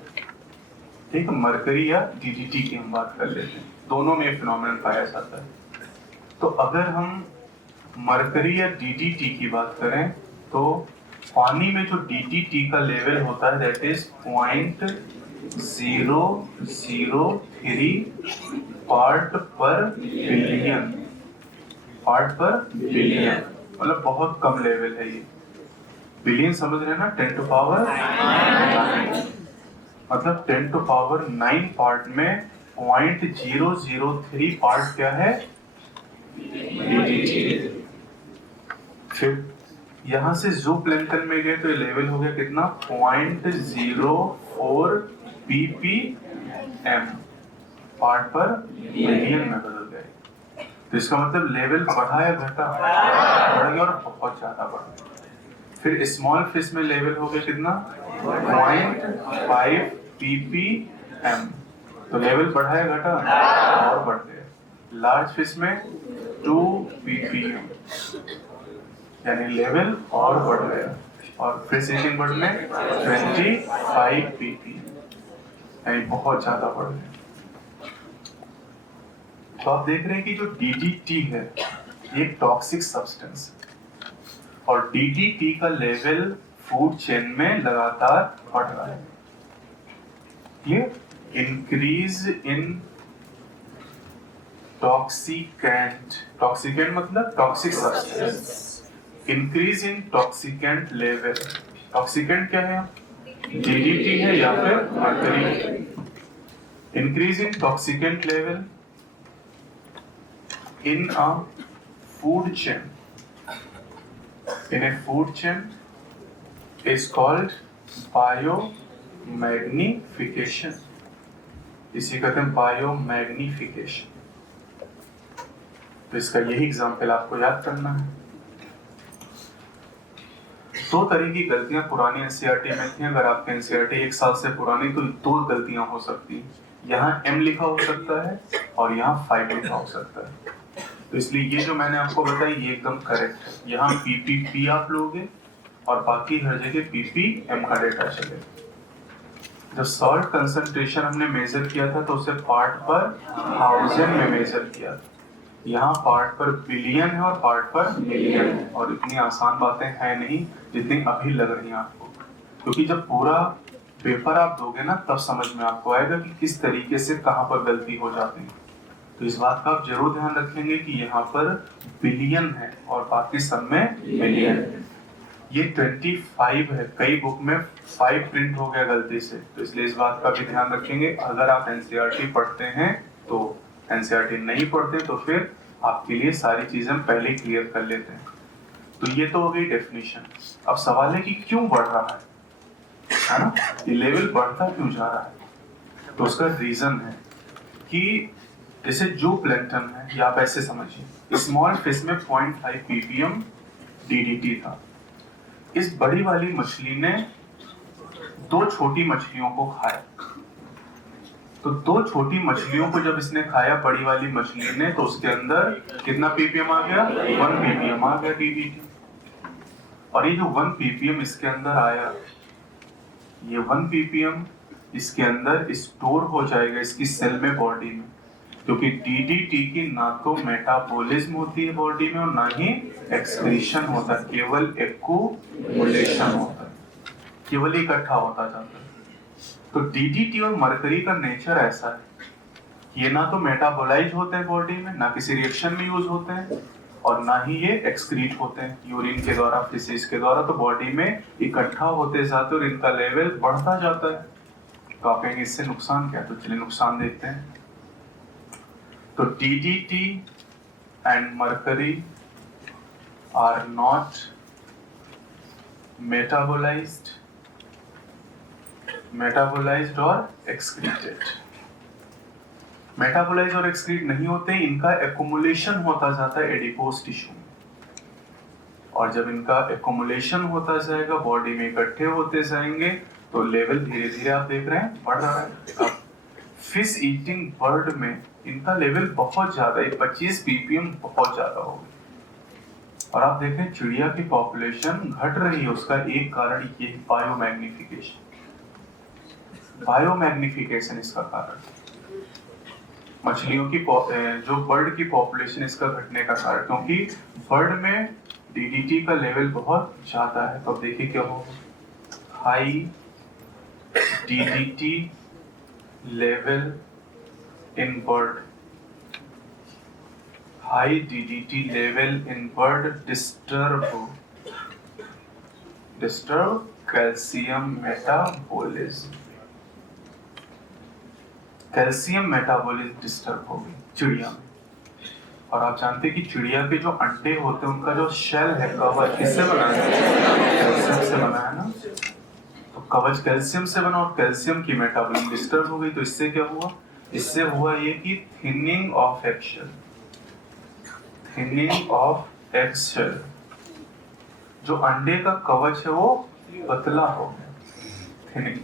ठीक है, मरकरी या डीडीटी की हम बात कर लेते हैं, दोनों में फिनोमेनन पाया जाता है। तो अगर हम मरकरी या डीडीटी की बात करें तो पानी में जो डीडीटी का लेवल होता है दैट इज 0.003 पार्ट पर बिलियन। पार्ट पर बिलियन मतलब बहुत कम लेवल है ये। बिलियन समझ रहे हैं ना, 10 टू पावर 9, मतलब 10 टू पावर 9 पार्ट में 0.003 पार्ट क्या है, फिर यहां से ज़ूप्लैंक्टन में गए तो ये लेवल हो गया कितना, 0.04 ppm, पार्ट पर बिलियन में बदल गए। तो इसका मतलब लेवल बढ़ा या घटा, बढ़ गया और बहुत ज्यादा बढ़ गया। फिर स्मॉल फिश में लेवल हो गया कितना, 0.5 ppm, तो लेवल बढ़ा या घटा, और बढ़ गया। लार्ज फिश में 2 ppm, यानी लेवल और बढ़ गया। और फिश ईटिंग बर्ड में 25 ppm, यानी बहुत ज्यादा बढ़ गया। तो आप देख रहे हैं कि जो डीडीटी है ये टॉक्सिक सब्सटेंस है, और डीडीटी का लेवल फूड चेन में लगातार बढ़ रहा है। ये इंक्रीज इन टॉक्सिकेंट, टॉक्सिकेंट मतलब toxic substance, increase in toxicant level. Toxicant क्या है, डीडीटी है या फिर mercury. Increase in toxicant level in a food chain, in a food chain is called biomagnification. इसी कहते हैं biomagnification। तो इसका यही एग्जाम्पल आपको याद करना है। 2 तरह की गलतियां पुरानी एनसीईआरटी में थी। अगर आपके एनसीईआरटी 1 साल से पुरानी तो 2 गलतियां हो सकती हैं, यहाँ M लिखा हो सकता है और यहाँ 5 लिखा हो सकता है। तो इसलिए ये जो मैंने आपको बताया ये एकदम करेक्ट है। यहाँ PPP आप लोगे और बाकी हर जगह PPM का डेटा चलेगा। जब सॉल्ट कंसंट्रेशन हमने मेजर किया था तो उसे पार्ट पर 1000 में मेजर किया था। यहाँ पार्ट पर बिलियन है और पार्ट पर मिलियन है, और इतनी आसान बातें हैं नहीं जितनी अभी लग रही हैं आपको, क्योंकि जब पूरा पेपर आप दोगे ना तब समझ में आपको आएगा कि किस तरीके से कहाँ पर गलती हो जाती है। तो इस बात का आप जरूर ध्यान रखेंगे कि यहाँ पर बिलियन है और बाकी सब में मिलियन है। ये 25 है, कई बुक में 5 प्रिंट हो गया गलती से, तो इसलिए इस बात का भी ध्यान रखेंगे। अगर आप एनसीईआरटी पढ़ते हैं तो, एनसीईआरटी नहीं पढ़ते तो फिर आपके लिए सारी चीजें पहले क्लियर कर लेते हैं। तो ये तो हो गई डेफिनेशन। अब सवाल है कि क्यों बढ़ रहा है ना, ये लेवल बढ़ता क्यों जा रहा है। तो उसका रीजन है कि जैसे ज़ूप्लैंक्टन है, या आप ऐसे समझिए, स्मॉल फिश में 0.5 ppm डीडीटी था। इस बड़ी वाली मछली ने 2 छोटी मछलियों को खाया। तो 2 छोटी मछलियों को जब इसने खाया बड़ी वाली मछली ने, तो उसके अंदर कितना ppm आ गया, 1 ppm आ गया डीडीटी। और ये जो 1 ppm इसके अंदर आया, ये 1 ppm इसके अंदर स्टोर हो जाएगा इसकी सेल में, बॉडी में, क्योंकि DDT की ना तो मेटाबॉलिज्म होती है बॉडी में और ना ही एक्सक्रीशन होता है, केवल एक्यूमुलेशन होता है, केवल इकट्ठा होता जाता है। तो DDT और मरकरी का नेचर ऐसा है, ये ना तो मेटाबोलाइज होते हैं बॉडी में, ना किसी रिएक्शन में यूज होते हैं, और ना ही ये एक्सक्रीट होते हैं यूरिन के द्वारा, फिसिस के द्वारा, तो बॉडी में इकट्ठा होते जाते और इनका लेवल बढ़ता जाता है। तो आप कहेंगे इससे नुकसान क्या है, तो चलिए नुकसान देखते हैं। तो DDT and mercury are not metabolised और एक्सक्रीटेड। मेटाबोलाइज और एक्सक्रीट नहीं होते, इनका एक्युमुलेशन होता जाता है एडिपोज टिश्यू में, और जब इनका एक्युमुलेशन होता जाएगा, बॉडी में इकट्ठे होते जाएंगे, तो लेवल धीरे धीरे आप देख रहे हैं बढ़ रहा है। फिश ईटिंग बर्ड में इनका लेवल बहुत ज्यादा है, 25 ppm बहुत ज्यादा हो गई। और आप देखें चिड़िया की पॉपुलेशन घट रही है, उसका एक कारण ये बायोमैग्निफिकेशन इसका कारण, मछलियों की जो बर्ड की पॉपुलेशन इसका घटने का कारण, क्योंकि बर्ड में DDT का लेवल बहुत ज्यादा है। तो देखिए क्या होगा, high DDT level in bird, high DDT level in bird disturb calcium metabolism, calcium metabolism disturb हो गई चिड़िया में। और आप जानते हैं कि चिड़िया के जो अंडे होते हैं, उनका जो शेल है, कवच, किससे बना है? कैल्शियम से बना है ना। तो कवच कैल्शियम से बना और कैल्शियम की मेटाबॉलिज्म डिस्टर्ब हो गई, तो इससे क्या हुआ? इससे हुआ ये कि थिनिंग ऑफ एगशेल, जो अंडे का कवच है वो पतला हो गया, थिनिंग।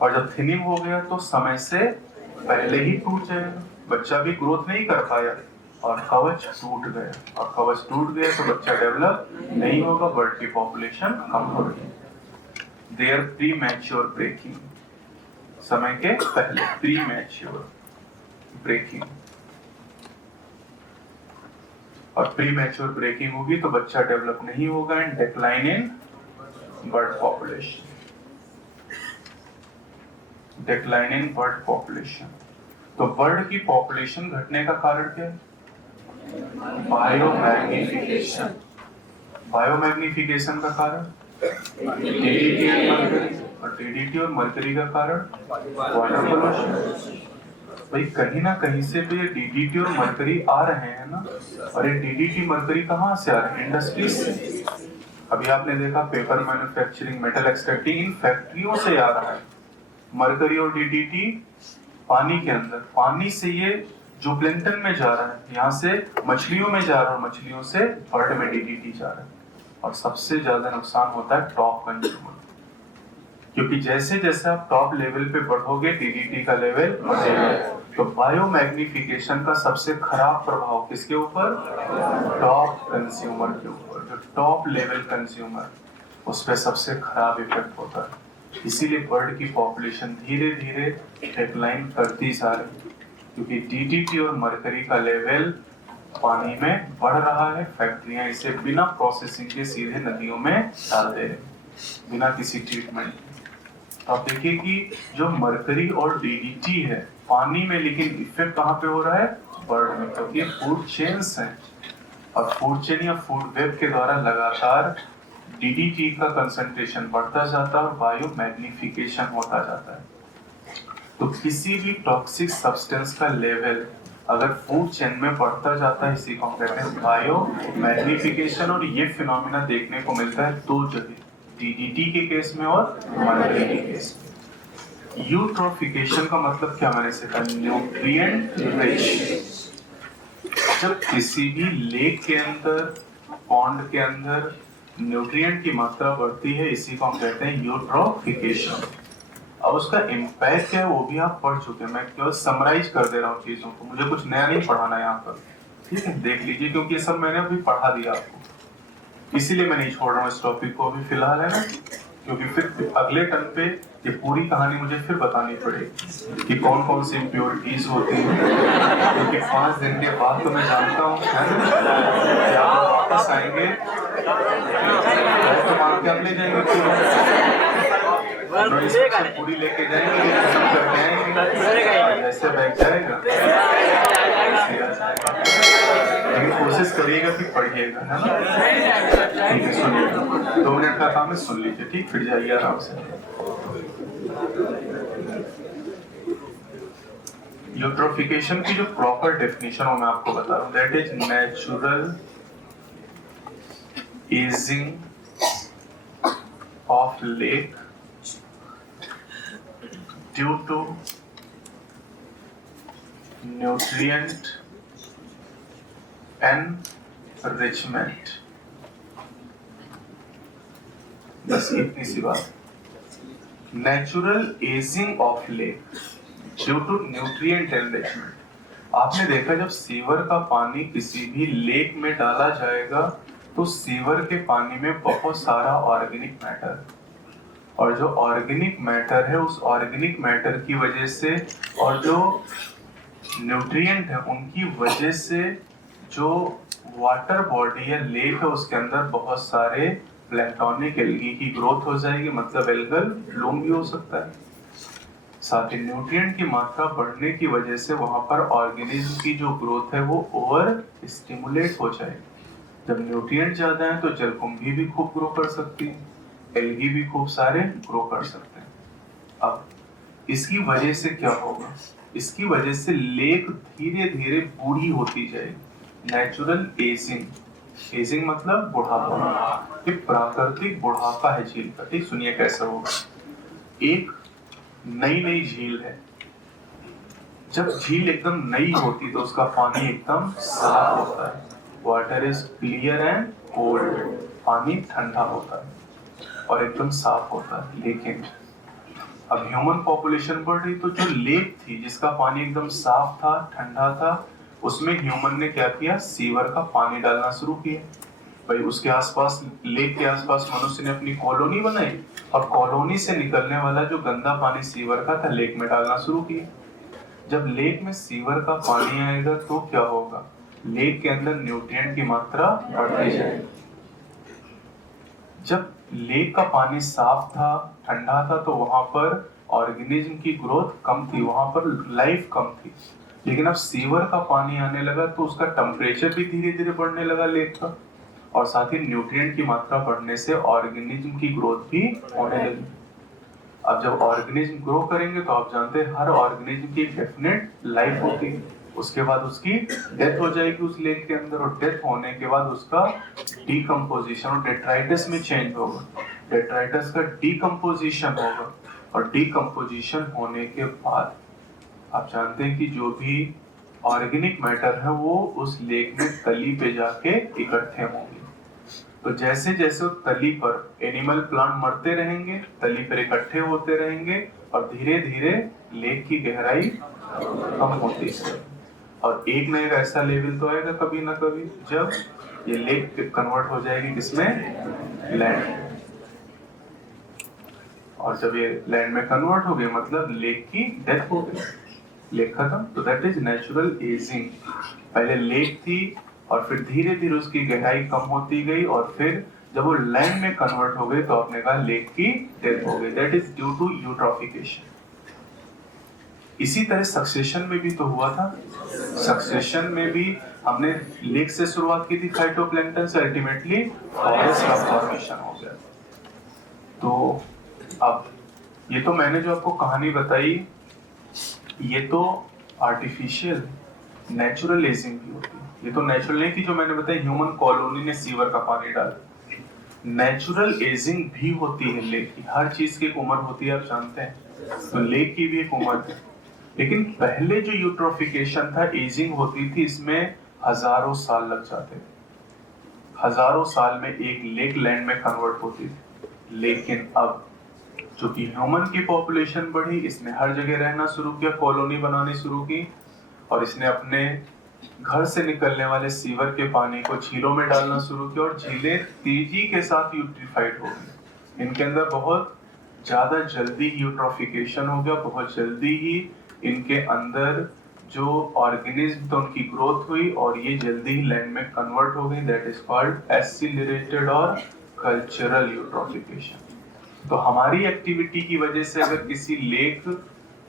और जब थिनिंग हो गया तो समय से पहले ही टूट जाएगा, बच्चा भी ग्रोथ नहीं कर पाया और कवच टूट गया, और कवच टूट गया तो बच्चा डेवलप नहीं होगा, बर्ड की पॉपुलेशन कम हो रही है। देयर प्रीमैच्योर ब्रेकिंग, समय के पहले प्रीमैच्योर ब्रेकिंग, और प्रीमैच्योर ब्रेकिंग होगी तो बच्चा डेवलप नहीं होगा, and decline in bird population, decline in bird population. तो बर्ड की पॉपुलेशन घटने का कारण क्या है? बायोमैग्निफिकेशन। बायोमैग्निफिकेशन का कारण DDT और मरकरी, और DDT और मरकरी का कारण वाटर पोल्यूशन। भाई कहीं ना कहीं से तो ये DDT और मरकरी आ रहे हैं ना, और ये DDT मरकरी कहाँ से आ रहे हैं? इंडस्ट्री से। अभी आपने देखा पेपर मैन्युफैक्चरिंग, मेटल एक्सट्रैक्टिंग, इन फैक्ट्रियों से आ रहा है मरकरी और DDT पानी के अंदर, पानी से ये जो प्लैंक्टन में जा रहा है, यहाँ से मछलियों में जा रहा है, मछलियों से बर्ड में DDT जा रहा है। और सबसे ज्यादा नुकसान होता है टॉप कंज्यूमर, क्योंकि जैसे जैसे आप टॉप लेवल पे बढ़ोगे DDT का लेवल बढ़ेगा। तो बायोमैग्निफिकेशन का सबसे खराब प्रभाव किसके ऊपर? टॉप कंज्यूमर के ऊपर। जो टॉप लेवल कंज्यूमर, उस पर सबसे खराब इफेक्ट होता है। इसीलिए बर्ड की पॉपुलेशन धीरे धीरे डिक्लाइन करती जा रही है, क्योंकि DDT और मरकरी का लेवल पानी में बढ़ रहा है। फैक्ट्रियां इसे बिना प्रोसेसिंग के सीधे नदियों में डाल दे रही, बिना किसी ट्रीटमेंट। आप देखिए कि जो मरकरी और DDT है पानी में, लेकिन इफेक्ट कहाँ पे हो रहा है? बर्ड में, क्योंकि फूड चेन्स हैं, और फूड चेन या फूड वेब के द्वारा लगातार DDT का कंसंट्रेशन बढ़ता जाता है और बायोमैग्निफिकेशन होता जाता है। तो किसी भी टॉक्सिक सब्सटेंस का लेवल अगर फूड चेन में बढ़ता जाता है, इसी को हम कहते हैं बायोमैग्निफिकेशन। और ये फिनोमिना देखने को मिलता है दो जगह, DDT के केस में और मरकरी के केस में। यूट्रोफिकेशन का मतलब क्या मैंने सीखा? Nutrient rich. जब किसी भी लेक के अंदर, पॉन्ड के अंदर न्यूट्रिएंट की मात्रा बढ़ती है, इसी को हम कहते हैं यूट्रोफिकेशन। अब उसका इम्पैक्ट क्या है वो भी आप पढ़ चुके हैं, मैं केवल समराइज कर दे रहा हूँ चीजों को, मुझे कुछ नया नहीं पढ़ाना है यहाँ पर, ठीक है? देख लीजिए, क्योंकि ये सब मैंने अभी पढ़ा दिया आपको, इसीलिए मैं नहीं छोड़ रहा हूँ इस टॉपिक को अभी फिलहाल, है ना। क्योंकि फिर अगले टर्न पे ये पूरी कहानी मुझे फिर बतानी पड़ेगी कि कौन कौन सी इम्प्योरिटीज होती हैं, क्योंकि 5 दिन के बाद तो मैं जानता हूँ कि आप वापस आएंगे तो मान के आप ले जाएंगे पूरी लेके जाएंगे, करके आएंगे, ऐसे बैठ जाएगा। लेकिन कोशिश करिएगा कि पढ़िएगा, है ना? ठीक है, सुनिए, 2 मिनट का काम है, सुन लीजिए, ठीक, फिर जाइए आराम से। यूट्रोफिकेशन की जो प्रॉपर डेफिनेशन हो मैं आपको बता रहा हूँ, that is natural ageing of lake due to nutrient enrichment. बस इतनी सी बात। Natural ageing of lake due to nutrient enrichment. आपने देखा जब सीवर का पानी किसी भी लेक में डाला जाएगा तो सीवर के पानी में बहुत सारा ऑर्गेनिक मैटर, और जो ऑर्गेनिक मैटर है उस ऑर्गेनिक मैटर की वजह से और जो न्यूट्रिएंट है उनकी वजह से जो वाटर बॉडी या लेक है उसके अंदर बहुत सारे प्लैंक्टोनिक एल्गी की ग्रोथ हो जाएगी, मतलब एल्गल ब्लूम भी हो सकता है। साथ ही न्यूट्रिएंट की मात्रा बढ़ने की वजह से वहां पर ऑर्गेनिज्म की जो ग्रोथ है वो ओवर स्टिमुलेट हो जाएगी। जब न्यूट्रिएंट ज्यादा है तो जलकुंभी भी खूब ग्रो कर सकती है, एल्गी भी खूब सारे ग्रो कर सकते हैं। अब इसकी वजह से क्या होगा? इसकी वजह से लेक धीरे धीरे बूढ़ी होती जाएगी। नेचुरल एजिंग, एजिंग मतलब बुढ़ापा, ये प्राकृतिक बुढ़ापा है झील का। ठीक, सुनिए कैसे होगा। एक नई झील है, जब झील एकदम नई होती तो उसका पानी एकदम साफ होता है, water is clear and cold, पानी ठंडा होता है और एकदम साफ होता है। लेकिन अब ह्यूमन पॉपुलेशन बढ़ रही तो जो लेक थी जिसका पानी एकदम साफ था, ठंडा था, उसमें ह्यूमन ने क्या किया? सीवर का पानी डालना शुरू किया। भाई उसके आसपास, लेक के आसपास मनुष्य ने अपनी कॉलोनी बनाई और कॉलोनी से निकलने वाला जो गंदा पानी सीवर का था लेक में डालना शुरू किया। जब लेक में सीवर का पानी आएगा तो क्या होगा? लेक के अंदर न्यूट्रिएंट की मात्रा बढ़ती जाएगी। जब लेक का पानी साफ था, ठंडा था, तो वहां पर ऑर्गेनिज्म की ग्रोथ कम थी, वहां पर लाइफ कम थी। लेकिन अब सीवर का पानी आने लगा तो उसका टेम्परेचर भी धीरे धीरे बढ़ने लगा लेक का, और साथ ही न्यूट्रिएंट की मात्रा बढ़ने से ऑर्गेनिज्म की ग्रोथ भी होने लगी। अब जब ऑर्गेनिज्म ग्रो करेंगे तो आप जानते हैं हर ऑर्गेनिज्म की डेफिनेट लाइफ होती है, उसके बाद उसकी डेथ हो जाएगी उस लेक के अंदर, और डेथ होने के बाद उसका डीकम्पोजिशन और डेट्राइटस में चेंज होगा। डेट्राइटस का डीकम्पोजिशन होगा, और डीकम्पोजिशन होने के बाद आप जानते हैं कि जो भी ऑर्गेनिक मैटर है वो उस लेक में तली पे जाके इकट्ठे होंगे। तो जैसे जैसे तली पर एनिमल प्लांट मरते रहेंगे, तली पर इकट्ठे होते रहेंगे, और धीरे धीरे लेक की गहराई कम होती है, और एक न एक ऐसा लेवल तो आएगा कभी ना कभी जब ये लेक कन्वर्ट हो जाएगी किसमें? लैंड। और जब ये लैंड में कन्वर्ट हो गई मतलब लेक की डेथ हो गई, लेक खत्म। तो दैट इज नेचुरल एजिंग। पहले लेक थी और फिर धीरे धीरे उसकी गहराई कम होती गई, और फिर जब वो लैंड में कन्वर्ट हो गई तो आपने कहा लेक की डेथ हो गई। That is due to eutrophication. इसी तरह सक्सेशन में भी तो हुआ था। सक्सेशन में भी हमने लेक से शुरुआत की थी, फाइटोप्लैंक्टन से, अल्टीमेटली फॉरेस्ट का फॉर्मेशन हो गया। तो अब ये तो मैंने जो आपको कहानी बताई ये तो आर्टिफिशियल, नेचुरल एजिंग भी होती है। ये तो नेचुरल नहीं थी जो मैंने बताई ह्यूमन कॉलोनी ने सीवर का पानी डाला। नेचुरल एजिंग भी होती है लेक की, हर चीज की एक उम्र होती है, आप जानते हैं। तो लेक की भी एक उम्र है। लेकिन पहले जो यूट्रोफिकेशन था, एजिंग होती थी, इसमें हजारों साल लग जाते थे। हजारों साल में एक लेक लैंड में कन्वर्ट होती थी। लेकिन अब चूंकि ह्यूमन की पॉपुलेशन बढ़ी, इसने हर जगह रहना शुरू किया, कॉलोनी बनानी शुरू की, और इसने अपने घर से निकलने वाले सीवर के पानी को झीलों में डालना शुरू किया, और झीलें तेजी के साथ यूट्रिफाइड हो गई। इनके अंदर बहुत ज़्यादा जल्दी यूट्रोफिकेशन हो गया, बहुत जल्दी ही इनके अंदर जो ऑर्गेनिज्म तो उनकी ग्रोथ हुई और ये जल्दी ही लैंड में कन्वर्ट हो गई। दैट इज कॉल्ड एसिलरेटेड और कल्चरल यूट्रोफिकेशन। तो हमारी एक्टिविटी की वजह से अगर किसी लेक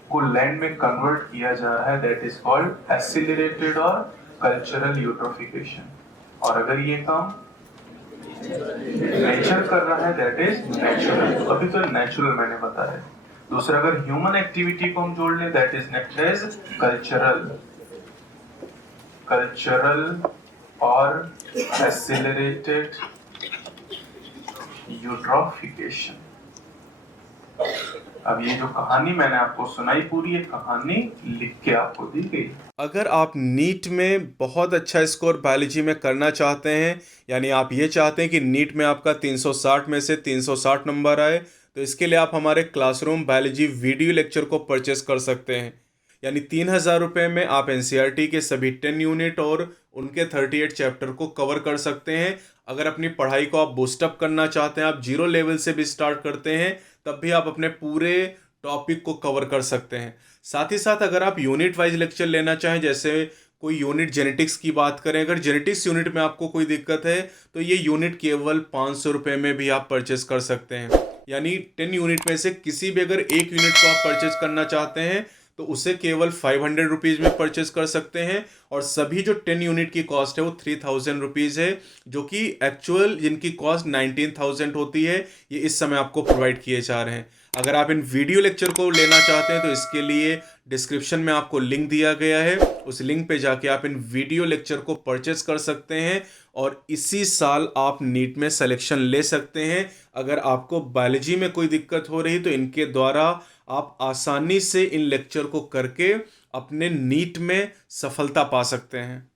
को लैंड में कन्वर्ट किया जा रहा है, दैट इज कॉल्ड एसिलरेटेड और कल्चरल यूट्रोफिकेशन। और अगर ये काम नेचर कर रहा है, दैट इज नेचुरल। अभी तो नेचुरल मैंने बताया। दूसरा, अगर ह्यूमन एक्टिविटी को हम जोड़ लें, that is next is cultural. Cultural और एसिलरेटेड यूट्रोफिकेशन। अब ये जो कहानी मैंने आपको सुनाई, पूरी ये कहानी लिख के आपको दी गई। अगर आप नीट में बहुत अच्छा स्कोर बायोलॉजी में करना चाहते हैं, यानी आप ये चाहते हैं कि नीट में आपका 360 में से 360 नंबर आए, तो इसके लिए आप हमारे क्लासरूम बायोलॉजी वीडियो लेक्चर को परचेस कर सकते हैं। यानी 3,000 रुपये में आप एनसीईआरटी के सभी 10 यूनिट और उनके 38 चैप्टर को कवर कर सकते हैं। अगर अपनी पढ़ाई को आप बूस्टअप करना चाहते हैं, आप जीरो लेवल से भी स्टार्ट करते हैं, तब भी आप अपने पूरे टॉपिक को कवर कर सकते हैं। साथ ही साथ अगर आप यूनिट वाइज लेक्चर लेना चाहें, जैसे कोई यूनिट जेनेटिक्स की बात करें, अगर जेनेटिक्स यूनिट में आपको कोई दिक्कत है तो ये यूनिट केवल 500 रुपये में भी आप परचेस कर सकते हैं। यानी 10 यूनिट में से किसी भी अगर एक यूनिट को आप परचेस करना चाहते हैं तो उसे केवल 500 रुपीज़ में परचेस कर सकते हैं। और सभी जो 10 यूनिट की कॉस्ट है वो 3000 रुपीज़ है, जो कि एक्चुअल जिनकी कॉस्ट 19,000 होती है, ये इस समय आपको प्रोवाइड किए जा रहे हैं। अगर आप इन वीडियो लेक्चर को लेना चाहते हैं तो इसके लिए डिस्क्रिप्शन में आपको लिंक दिया गया है, उस लिंक पे जाके आप इन वीडियो लेक्चर को परचेस कर सकते हैं और इसी साल आप नीट में सिलेक्शन ले सकते हैं। अगर आपको बायोलॉजी में कोई दिक्कत हो रही तो इनके द्वारा आप आसानी से इन लेक्चर को करके अपने नीट में सफलता पा सकते हैं।